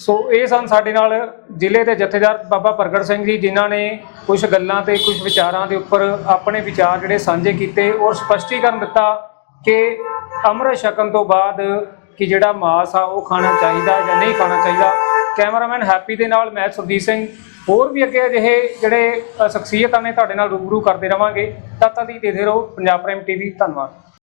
ਸੋ ਇਹ ਸਨ ਸਾਡੇ ਨਾਲ ਜ਼ਿਲ੍ਹੇ ਦੇ ਜਥੇਦਾਰ ਬਾਬਾ ਪ੍ਰਗਟ ਸਿੰਘ ਜੀ, ਜਿਨ੍ਹਾਂ ਨੇ ਕੁਝ ਗੱਲਾਂ ਤੇ ਕੁਝ ਵਿਚਾਰਾਂ ਦੇ ਉੱਪਰ ਆਪਣੇ ਵਿਚਾਰ ਜਿਹੜੇ ਸਾਂਝੇ ਕੀਤੇ, ਔਰ ਸਪਸ਼ਟੀਕਰਨ ਦਿੱਤਾ ਕਿ ਅੰਮ੍ਰਿਤ ਛਕਣ ਤੋਂ ਬਾਅਦ ਕਿ ਜਿਹੜਾ ਮਾਸ ਆ ਉਹ ਖਾਣਾ ਚਾਹੀਦਾ ਜਾਂ ਨਹੀਂ ਖਾਣਾ ਚਾਹੀਦਾ। ਕੈਮਰਾਮੈਨ ਹੈਪੀ ਦੇ ਨਾਲ ਮੈਂ ਸੁਰਜੀਤ ਸਿੰਘ। ਹੋਰ ਵੀ ਅੱਗੇ ਅਜਿਹੇ ਜਿਹੜੇ ਸ਼ਖਸੀਅਤਾਂ ਨੇ ਤੁਹਾਡੇ ਨਾਲ ਰੂਬਰੂ ਕਰਦੇ ਰਵਾਂਗੇ। ਤਦ ਤੱਕ ਦੀ ਦੇਖਦੇ ਰਹੋ। ਪੰਜਾਬ ਪ੍ਰਾਈਮ ਟੀਵੀ ਧੰਨਵਾਦ।